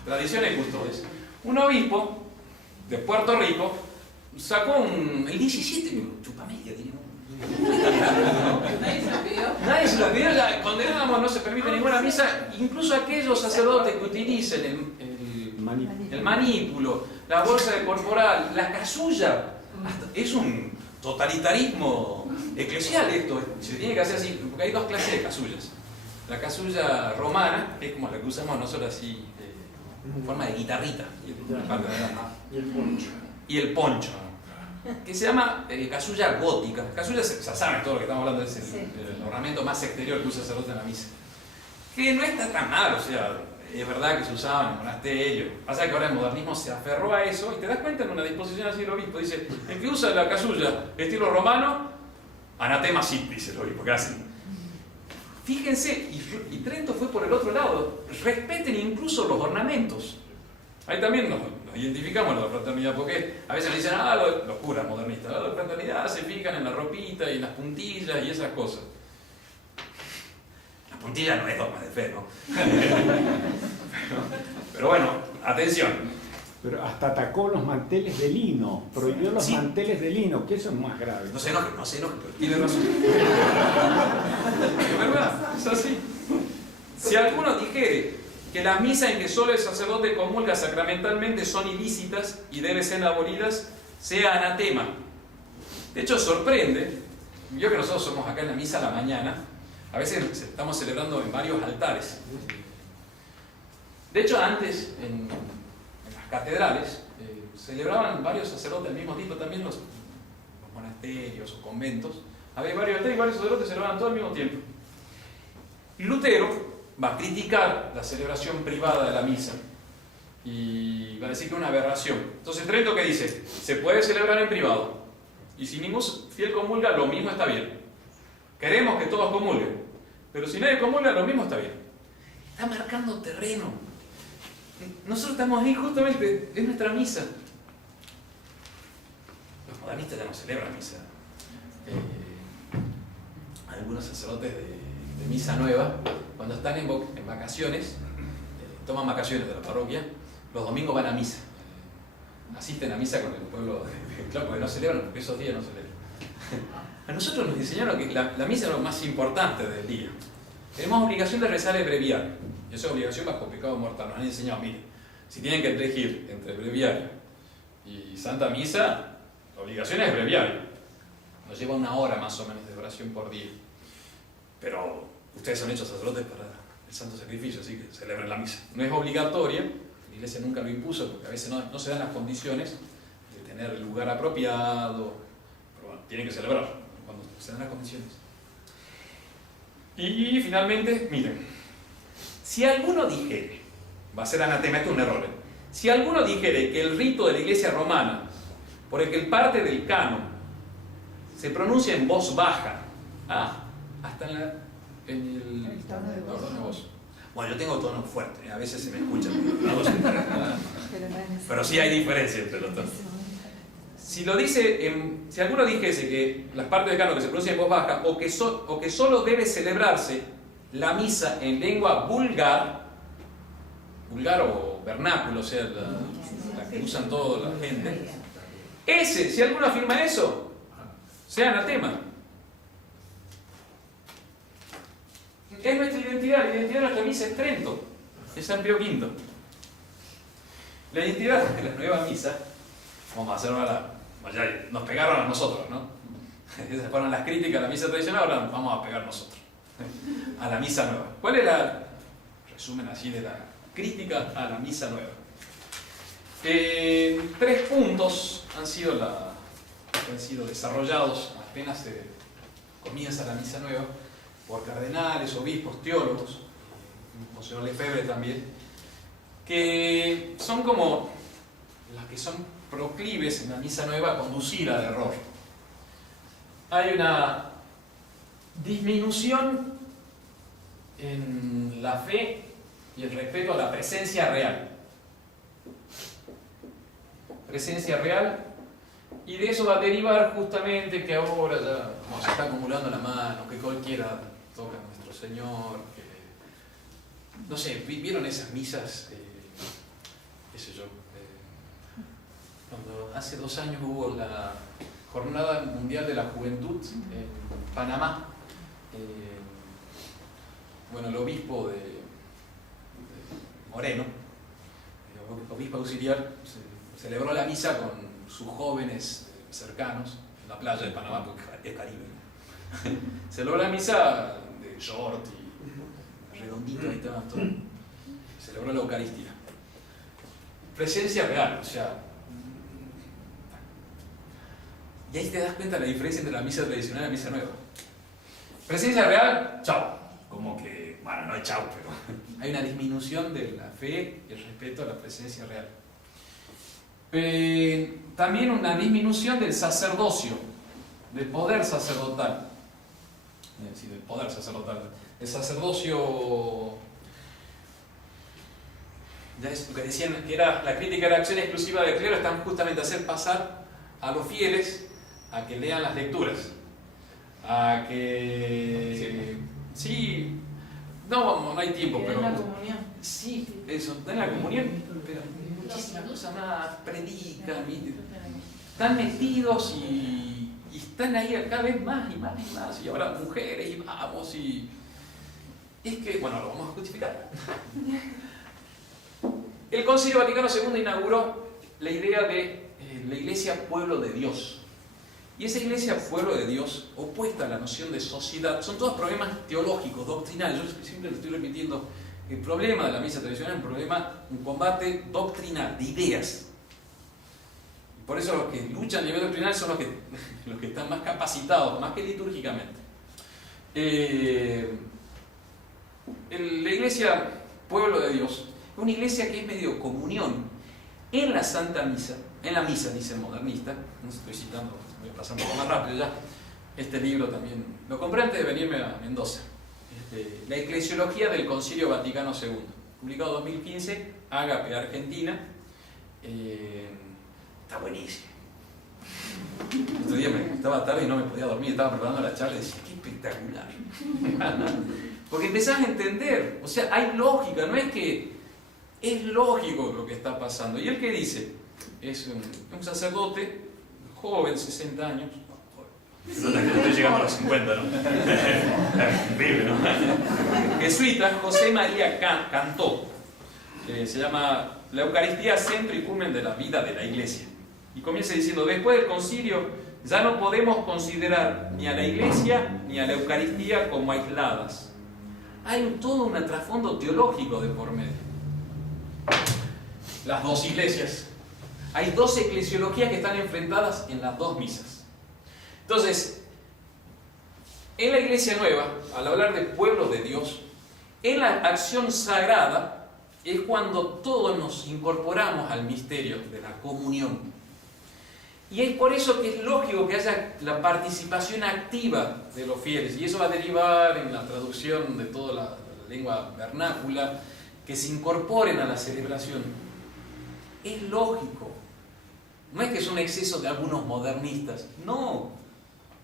Tradiciones y Custodes, un obispo de Puerto Rico sacó el 17, chupamedia, tío. Nadie se lo pidió. Nadie se lo pidió, ya condenábamos, no se permite ninguna misa, incluso aquellos sacerdotes que utilicen el manípulo, la bolsa de corporal, la casulla. Es un totalitarismo eclesial esto, se tiene que hacer así, porque hay dos clases de casullas. La casulla romana, que es como la que usamos nosotros así, en forma de guitarrita, y el poncho, que se llama casulla gótica. Casulla, ya saben todo lo que estamos hablando, es el ornamento más exterior que usa el sacerdote en la misa. Que no está tan mal, o sea, es verdad que se usaba en el monasterio. Pasa que ahora el modernismo se aferró a eso y te das cuenta en una disposición así el obispo, dice, el que usa la casulla estilo romano, anatema sit, dice el obispo, casi. Fíjense, y Trento fue por el otro lado, respeten incluso los ornamentos. Ahí también nos identificamos la fraternidad, porque a veces le dicen, los curas modernistas, la fraternidad se fijan en la ropita y en las puntillas y esas cosas. La puntilla no es dogma de fe, ¿no? Pero bueno, atención. Pero hasta atacó los manteles de lino, prohibió los manteles de lino, que eso es más grave. No se enoje, pero tiene razón. Es verdad, es así. Si alguno dijere que las misas en que solo el sacerdote comulga sacramentalmente son ilícitas y deben ser abolidas, sea anatema. De hecho, sorprende, yo que nosotros somos acá en la misa a la mañana, a veces estamos celebrando en varios altares. De hecho, antes, en las catedrales, celebraban varios sacerdotes al mismo tiempo, también los monasterios o conventos. Había varios altares y varios sacerdotes celebraban todo al mismo tiempo. Lutero va a criticar la celebración privada de la misa y va a decir que es una aberración. Entonces Trento, ¿qué dice? Se puede celebrar en privado y si ningún fiel comulga, lo mismo está bien. Queremos que todos comulguen, pero si nadie comulga, lo mismo está bien. Está marcando terreno. Nosotros estamos ahí justamente, es nuestra misa. Los modernistas ya no celebran misa. Algunos sacerdotes de misa nueva, cuando están en vacaciones, toman vacaciones de la parroquia, los domingos van a misa. Asisten a misa con el pueblo, claro, porque no celebran, porque esos días no celebran. A nosotros nos enseñaron que la misa es lo más importante del día. Tenemos obligación de rezar el breviario, y esa es obligación bajo pecado mortal. Nos han enseñado, miren, si tienen que elegir entre breviario y Santa Misa, la obligación es el breviario. Nos lleva 1 hora más o menos de oración por día. Pero ustedes son hechos sacerdotes para el santo sacrificio, así que celebren la misa. No es obligatoria, la iglesia nunca lo impuso porque a veces no se dan las condiciones de tener el lugar apropiado, pero bueno, tienen que celebrar cuando se dan las condiciones. Y finalmente, miren, si alguno dijere, va a ser anatema, esto es un error, si alguno dijere que el rito de la iglesia romana, por el que el parte del canon se pronuncia en voz baja, hasta en el tono de voz. tono de voz. Bueno, yo tengo tono fuerte, a veces se me escucha, pero sí hay diferencia entre los tonos. Si alguno dijese que las partes del canon que se pronuncian en voz baja o que solo debe celebrarse la misa en lengua vulgar o vernáculo, o sea, la que usan toda la gente, si alguno afirma eso, sea anatema. Es nuestra identidad, la identidad de nuestra misa es Trento, es San Pío V. La identidad de la nueva misa, vamos a hacer ahora, nos pegaron a nosotros, ¿no? Esas fueron las críticas a la misa tradicional, ahora vamos a pegar nosotros a la misa nueva. ¿Cuál es el resumen así de la crítica a la misa nueva? 3 puntos han sido desarrollados apenas se comienza la misa nueva por cardenales, obispos, teólogos, Monseñor Lefebvre también, que son como las que son proclives en la misa nueva a conducir al error. Hay una disminución en la fe y el respeto a la presencia real. Presencia real, y de eso va a derivar justamente que ahora ya se está acumulando la mano, que cualquiera toca a nuestro Señor, que, no sé, ¿vieron esas misas? Qué sé yo, cuando hace 2 años hubo la Jornada Mundial de la Juventud en Panamá, bueno, el obispo de Moreno, el obispo auxiliar, celebró la misa con sus jóvenes cercanos en la playa de Panamá, porque es Caribe. Celebró la misa de short y redondito y tanto. Celebró la Eucaristía. Presencia real, o sea. Y ahí te das cuenta de la diferencia entre la misa tradicional y la misa nueva. Presencia real, chao. Como que, bueno, no es chao, pero hay una disminución de la fe y el respeto a la presencia real. También una disminución del sacerdocio, del poder sacerdotal. Sí, del poder sacerdotal. El sacerdocio, ya es lo que decían, que era la crítica a la acción exclusiva del clero, están justamente a hacer pasar a los fieles a que lean las lecturas, a que sí, no hay tiempo, pero la comunión. Sí, eso, dan la comunión, pero muchísimas cosas más, predican, están metidos y están ahí cada vez más y más y más, y ahora mujeres y vamos, y es que, bueno, lo vamos a justificar. El Concilio Vaticano II inauguró la idea de la Iglesia Pueblo de Dios. Y esa Iglesia Pueblo de Dios, opuesta a la noción de sociedad, son todos problemas teológicos, doctrinales. Yo siempre lo estoy repitiendo. El problema de la misa tradicional es un combate doctrinal, de ideas. Y por eso los que luchan a nivel doctrinal son los que están más capacitados, más que litúrgicamente. La Iglesia Pueblo de Dios es una iglesia que es medio comunión en la Santa Misa, en la misa, dice el modernista. No estoy citando, voy a pasar un poco más rápido ya. Este libro también lo compré antes de venirme a Mendoza. La Eclesiología del Concilio Vaticano II, publicado en 2015, Ágape, Argentina. Está buenísimo. Otro día estaba tarde y no me podía dormir, estaba preparando la charla y decía, qué espectacular. Porque empezás a entender, o sea, hay lógica, no es que es lógico lo que está pasando. ¿Y él qué dice? Es un sacerdote, joven, 60 años. No estoy llegando a los 50, ¿no? Vive, ¿no? Jesuita, José María Cantó. Se llama La Eucaristía, centro y culmen de la vida de la Iglesia. Y comienza diciendo, después del concilio ya no podemos considerar ni a la Iglesia ni a la Eucaristía como aisladas. Hay todo un trasfondo teológico de por medio. Las dos iglesias. Hay dos eclesiologías que están enfrentadas en las dos misas. Entonces, en la iglesia nueva, al hablar de pueblo de Dios, en la acción sagrada es cuando todos nos incorporamos al misterio de la comunión. Y es por eso que es lógico que haya la participación activa de los fieles. Y eso va a derivar en la traducción de toda la lengua vernácula, que se incorporen a la celebración. Es lógico. No es que es un exceso de algunos modernistas. No.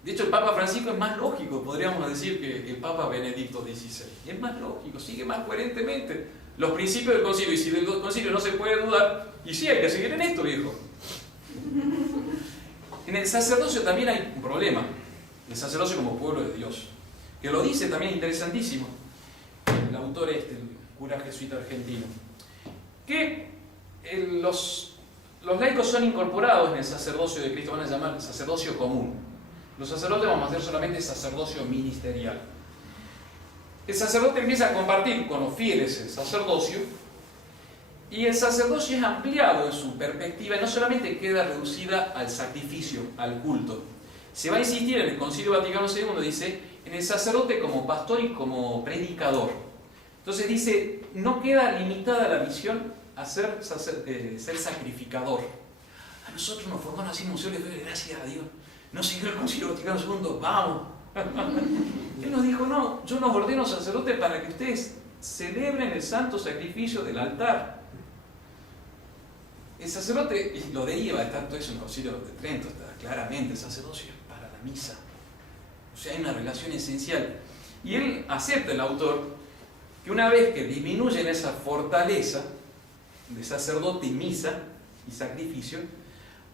De hecho, el Papa Francisco es más lógico, podríamos decir, que el Papa Benedicto XVI. Es más lógico, sigue más coherentemente los principios del concilio. Y si del concilio no se puede dudar, y sí, hay que seguir en esto, viejo. En el sacerdocio también hay un problema. El sacerdocio como pueblo de Dios. Que lo dice también interesantísimo el autor el cura jesuita argentino. Que los laicos son incorporados en el sacerdocio de Cristo, van a llamar sacerdocio común. Los sacerdotes vamos a hacer solamente sacerdocio ministerial. El sacerdote empieza a compartir con los fieles el sacerdocio, y el sacerdocio es ampliado en su perspectiva y no solamente queda reducida al sacrificio, al culto. Se va a insistir en el Concilio Vaticano II, dice, en el sacerdote como pastor y como predicador. Entonces dice, no queda limitada la misión a ser sacrificador. A nosotros nos formaron así en Museo de Fe, gracias a Dios. No siguió el Concilio Vaticano II, vamos. Él nos dijo, no, yo nos ordeno sacerdote para que ustedes celebren el santo sacrificio del altar. El sacerdote, y lo deriva, está todo eso en el Concilio de Trento, está claramente, el sacerdocio es para la misa. O sea, hay una relación esencial. Y él acepta, el autor, que una vez que disminuyen esa fortaleza de sacerdote y misa y sacrificio,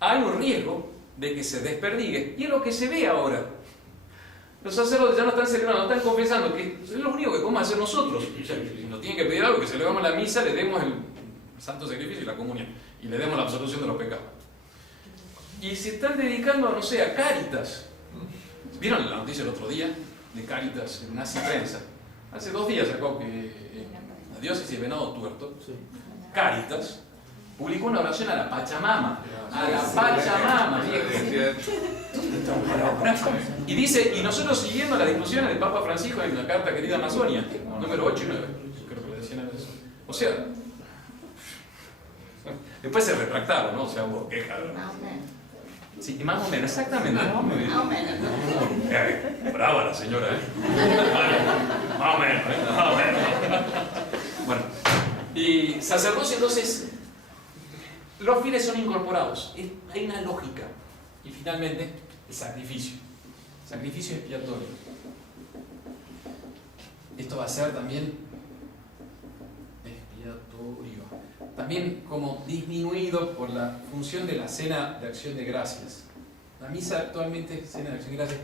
hay un riesgo de que se desperdigue. Y es lo que se ve ahora. Los sacerdotes ya no están celebrando, no están confesando, que es lo único que podemos hacer nosotros. O sea, si nos tienen que pedir algo, que celebramos la misa, le demos el santo sacrificio y la comunión, y le demos la absolución de los pecados. Y se están dedicando, no sé, a Cáritas. ¿Vieron la noticia el otro día de Cáritas en Nazi Prensa? Hace 2 días sacó que la diócesis de Venado Tuerto, Cáritas, publicó una oración a la Pachamama. A la Pachamama, viejo. Y dice, y nosotros siguiendo las discusiones del Papa Francisco en la carta Querida Amazonia, número 8 y 9, creo que le decían eso. O sea, después se retractaron, ¿no? O sea, hubo quejas. Sí, más o menos, exactamente. Más o menos. Brava la señora, ¿eh? Más o menos, ¿eh? Más o menos. Bueno, y sacerdocio, entonces, los fieles son incorporados. Hay una lógica. Y finalmente, el sacrificio. Sacrificio expiatorio. Esto va a ser también expiatorio. También como disminuido por la función de la cena de acción de gracias. La misa actualmente es cena de acción de gracias.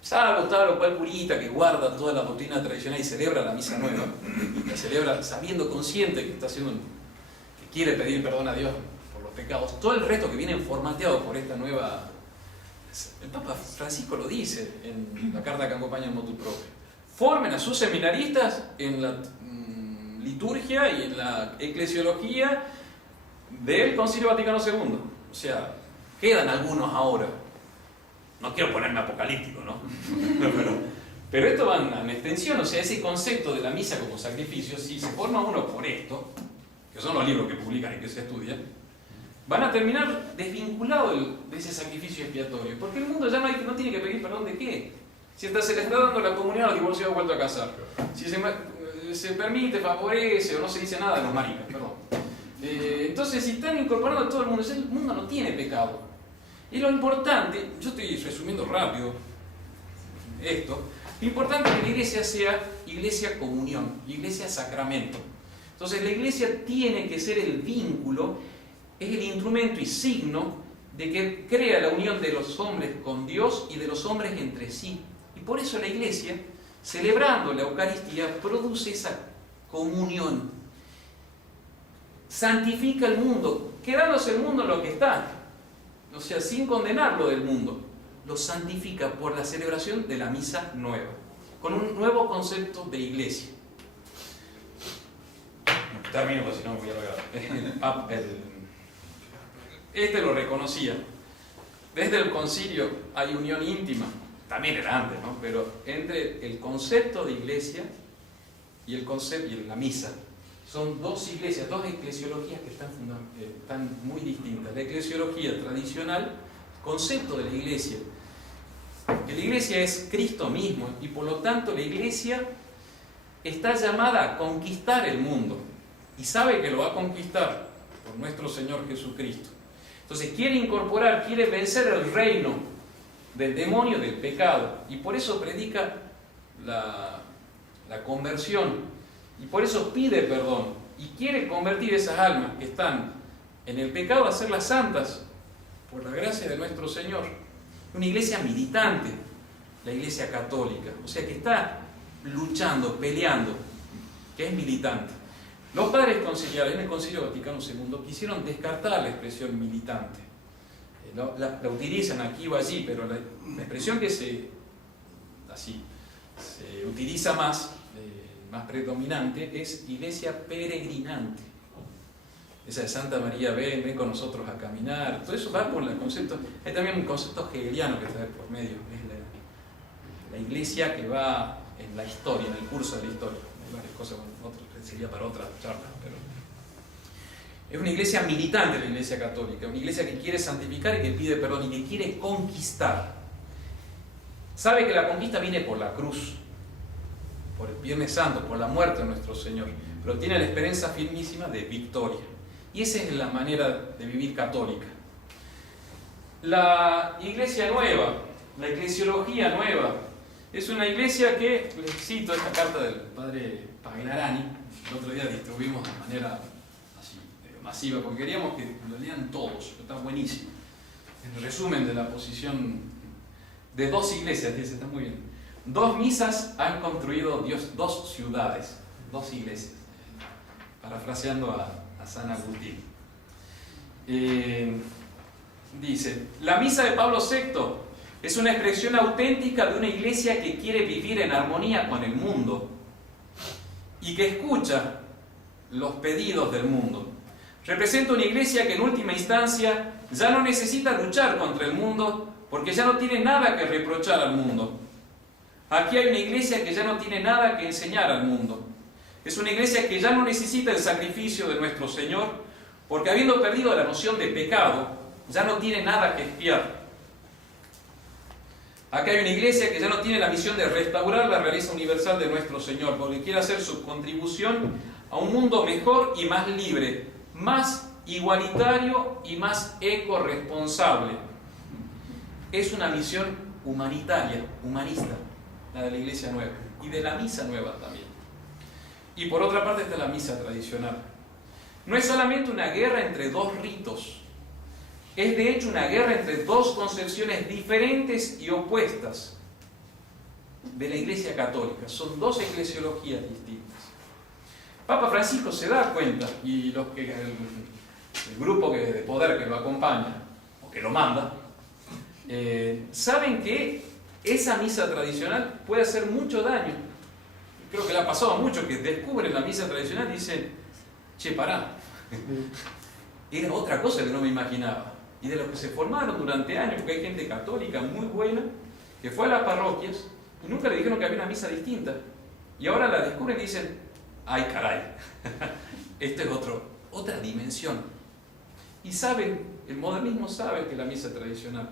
Salvo tal o cual curita que guarda toda la doctrina tradicional y celebra la misa nueva, y la celebra sabiendo consciente que está haciendo, que quiere pedir perdón a Dios por los pecados. Todo el resto que viene formateado por esta nueva... El Papa Francisco lo dice en la carta que acompaña el motu propio. Formen a sus seminaristas en la liturgia y en la eclesiología del Concilio Vaticano II. O sea, quedan algunos ahora. No quiero ponerme apocalíptico, ¿no? Pero esto va en extensión, o sea, ese concepto de la misa como sacrificio, si se forma uno por esto, que son los libros que publican y que se estudian, van a terminar desvinculados de ese sacrificio expiatorio, porque el mundo ya no tiene que pedir perdón de qué. Si hasta se le está dando la comunión a los divorciados vuelto a casar, si se permite, favorece o no se dice nada de los maricas, perdón. Entonces, si están incorporando a todo el mundo no tiene pecado. Y lo importante, yo estoy resumiendo rápido esto, lo importante es que la iglesia sea iglesia comunión, iglesia sacramento. Entonces la iglesia tiene que ser el vínculo, es el instrumento y signo de que crea la unión de los hombres con Dios y de los hombres entre sí. Y por eso la iglesia, celebrando la Eucaristía, produce esa comunión. Santifica el mundo, quedándose el mundo en lo que está. O sea, sin condenarlo del mundo, lo santifica por la celebración de la misa nueva, con un nuevo concepto de iglesia. termino porque si no me voy a olvidar. Este lo reconocía. Desde el concilio hay unión íntima, también era antes, ¿no? Pero entre el concepto de iglesia y el concepto y la misa. Son dos iglesias, dos eclesiologías que están muy distintas. La eclesiología tradicional, concepto de la iglesia, que la iglesia es Cristo mismo y por lo tanto la iglesia está llamada a conquistar el mundo y sabe que lo va a conquistar por nuestro Señor Jesucristo. Entonces quiere vencer el reino del demonio, del pecado, y por eso predica la conversión. Y por eso pide perdón y quiere convertir esas almas que están en el pecado a hacerlas santas por la gracia de nuestro Señor. Una iglesia militante, la iglesia católica, o sea que está luchando, peleando, que es militante. Los padres conciliares en el Concilio Vaticano II quisieron descartar la expresión militante. La utilizan aquí o allí, pero la expresión que se utiliza más predominante es iglesia peregrinante. Esa de Santa María, ven con nosotros a caminar. Todo eso va por el concepto. Hay también un concepto hegeliano que está por medio. Es la iglesia que va en la historia, en el curso de la historia. Hay varias cosas, sería para otra charla. Pero es una iglesia militante, la iglesia católica. Una iglesia que quiere santificar y que pide perdón y que quiere conquistar. Sabe que la conquista viene por la cruz, por el Viernes Santo, por la muerte de nuestro Señor, pero tiene la esperanza firmísima de victoria. Y esa es la manera de vivir católica. La iglesia nueva, la eclesiología nueva, es una iglesia que, les cito esta carta del padre Pagnarani, el otro día distribuimos de manera así, masiva, porque queríamos que lo lean todos, está buenísimo. El resumen de la posición de dos iglesias, dice, está muy bien. Dos misas han construido Dios, dos ciudades, dos iglesias, parafraseando a San Agustín. Dice, la misa de Pablo VI es una expresión auténtica de una iglesia que quiere vivir en armonía con el mundo y que escucha los pedidos del mundo. Representa una iglesia que en última instancia ya no necesita luchar contra el mundo porque ya no tiene nada que reprochar al mundo. Aquí hay una iglesia que ya no tiene nada que enseñar al mundo. Es una iglesia que ya no necesita el sacrificio de nuestro Señor, porque habiendo perdido la noción de pecado, ya no tiene nada que expiar. Aquí hay una iglesia que ya no tiene la misión de restaurar la realeza universal de nuestro Señor, porque quiere hacer su contribución a un mundo mejor y más libre, más igualitario y más ecorresponsable. Es una misión humanitaria, humanista, la de la iglesia nueva y de la misa nueva también. Y por otra parte está la misa tradicional. No es solamente una guerra entre dos ritos, es de hecho una guerra entre dos concepciones diferentes y opuestas de la iglesia católica. Son dos eclesiologías distintas. Papa Francisco se da cuenta, y el grupo de poder que lo acompaña o que lo manda, saben que esa misa tradicional puede hacer mucho daño. Creo que le ha pasado a muchos que descubren la misa tradicional y dicen, che, pará, era otra cosa que no me imaginaba. Y de los que se formaron durante años, porque hay gente católica muy buena que fue a las parroquias y nunca le dijeron que había una misa distinta. Y ahora la descubren y dicen, ay caray, esto es otra dimensión. Y saben, el modernismo sabe que la misa tradicional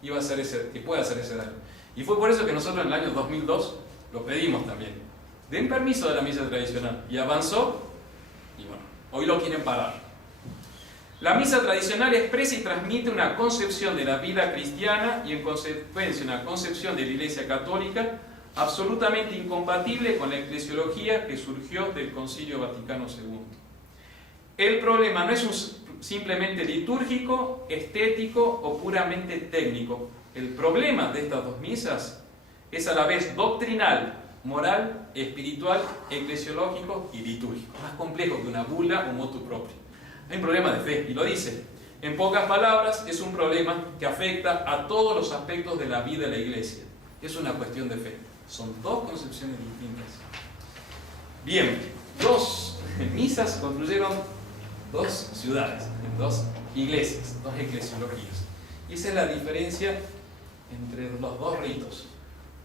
que puede hacer ese daño. Y fue por eso que nosotros en el año 2002 lo pedimos también. Den permiso de la misa tradicional. Y avanzó, y bueno, hoy lo quieren parar. La misa tradicional expresa y transmite una concepción de la vida cristiana y en consecuencia una concepción de la Iglesia Católica absolutamente incompatible con la eclesiología que surgió del Concilio Vaticano II. El problema no es simplemente litúrgico, estético o puramente técnico. El problema de estas dos misas es a la vez doctrinal, moral, espiritual, eclesiológico y litúrgico. Más complejo que una bula o motu proprio. Hay un problema de fe, y lo dice. En pocas palabras, es un problema que afecta a todos los aspectos de la vida de la Iglesia. Es una cuestión de fe. Son dos concepciones distintas. Bien, dos misas construyeron dos ciudades, dos iglesias, dos eclesiologías. Y esa es la diferencia entre los dos ritos.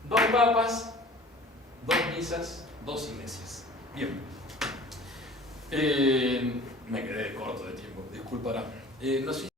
Dos papas, dos misas, dos iglesias. Bien. Me quedé corto de tiempo, disculparán. No sé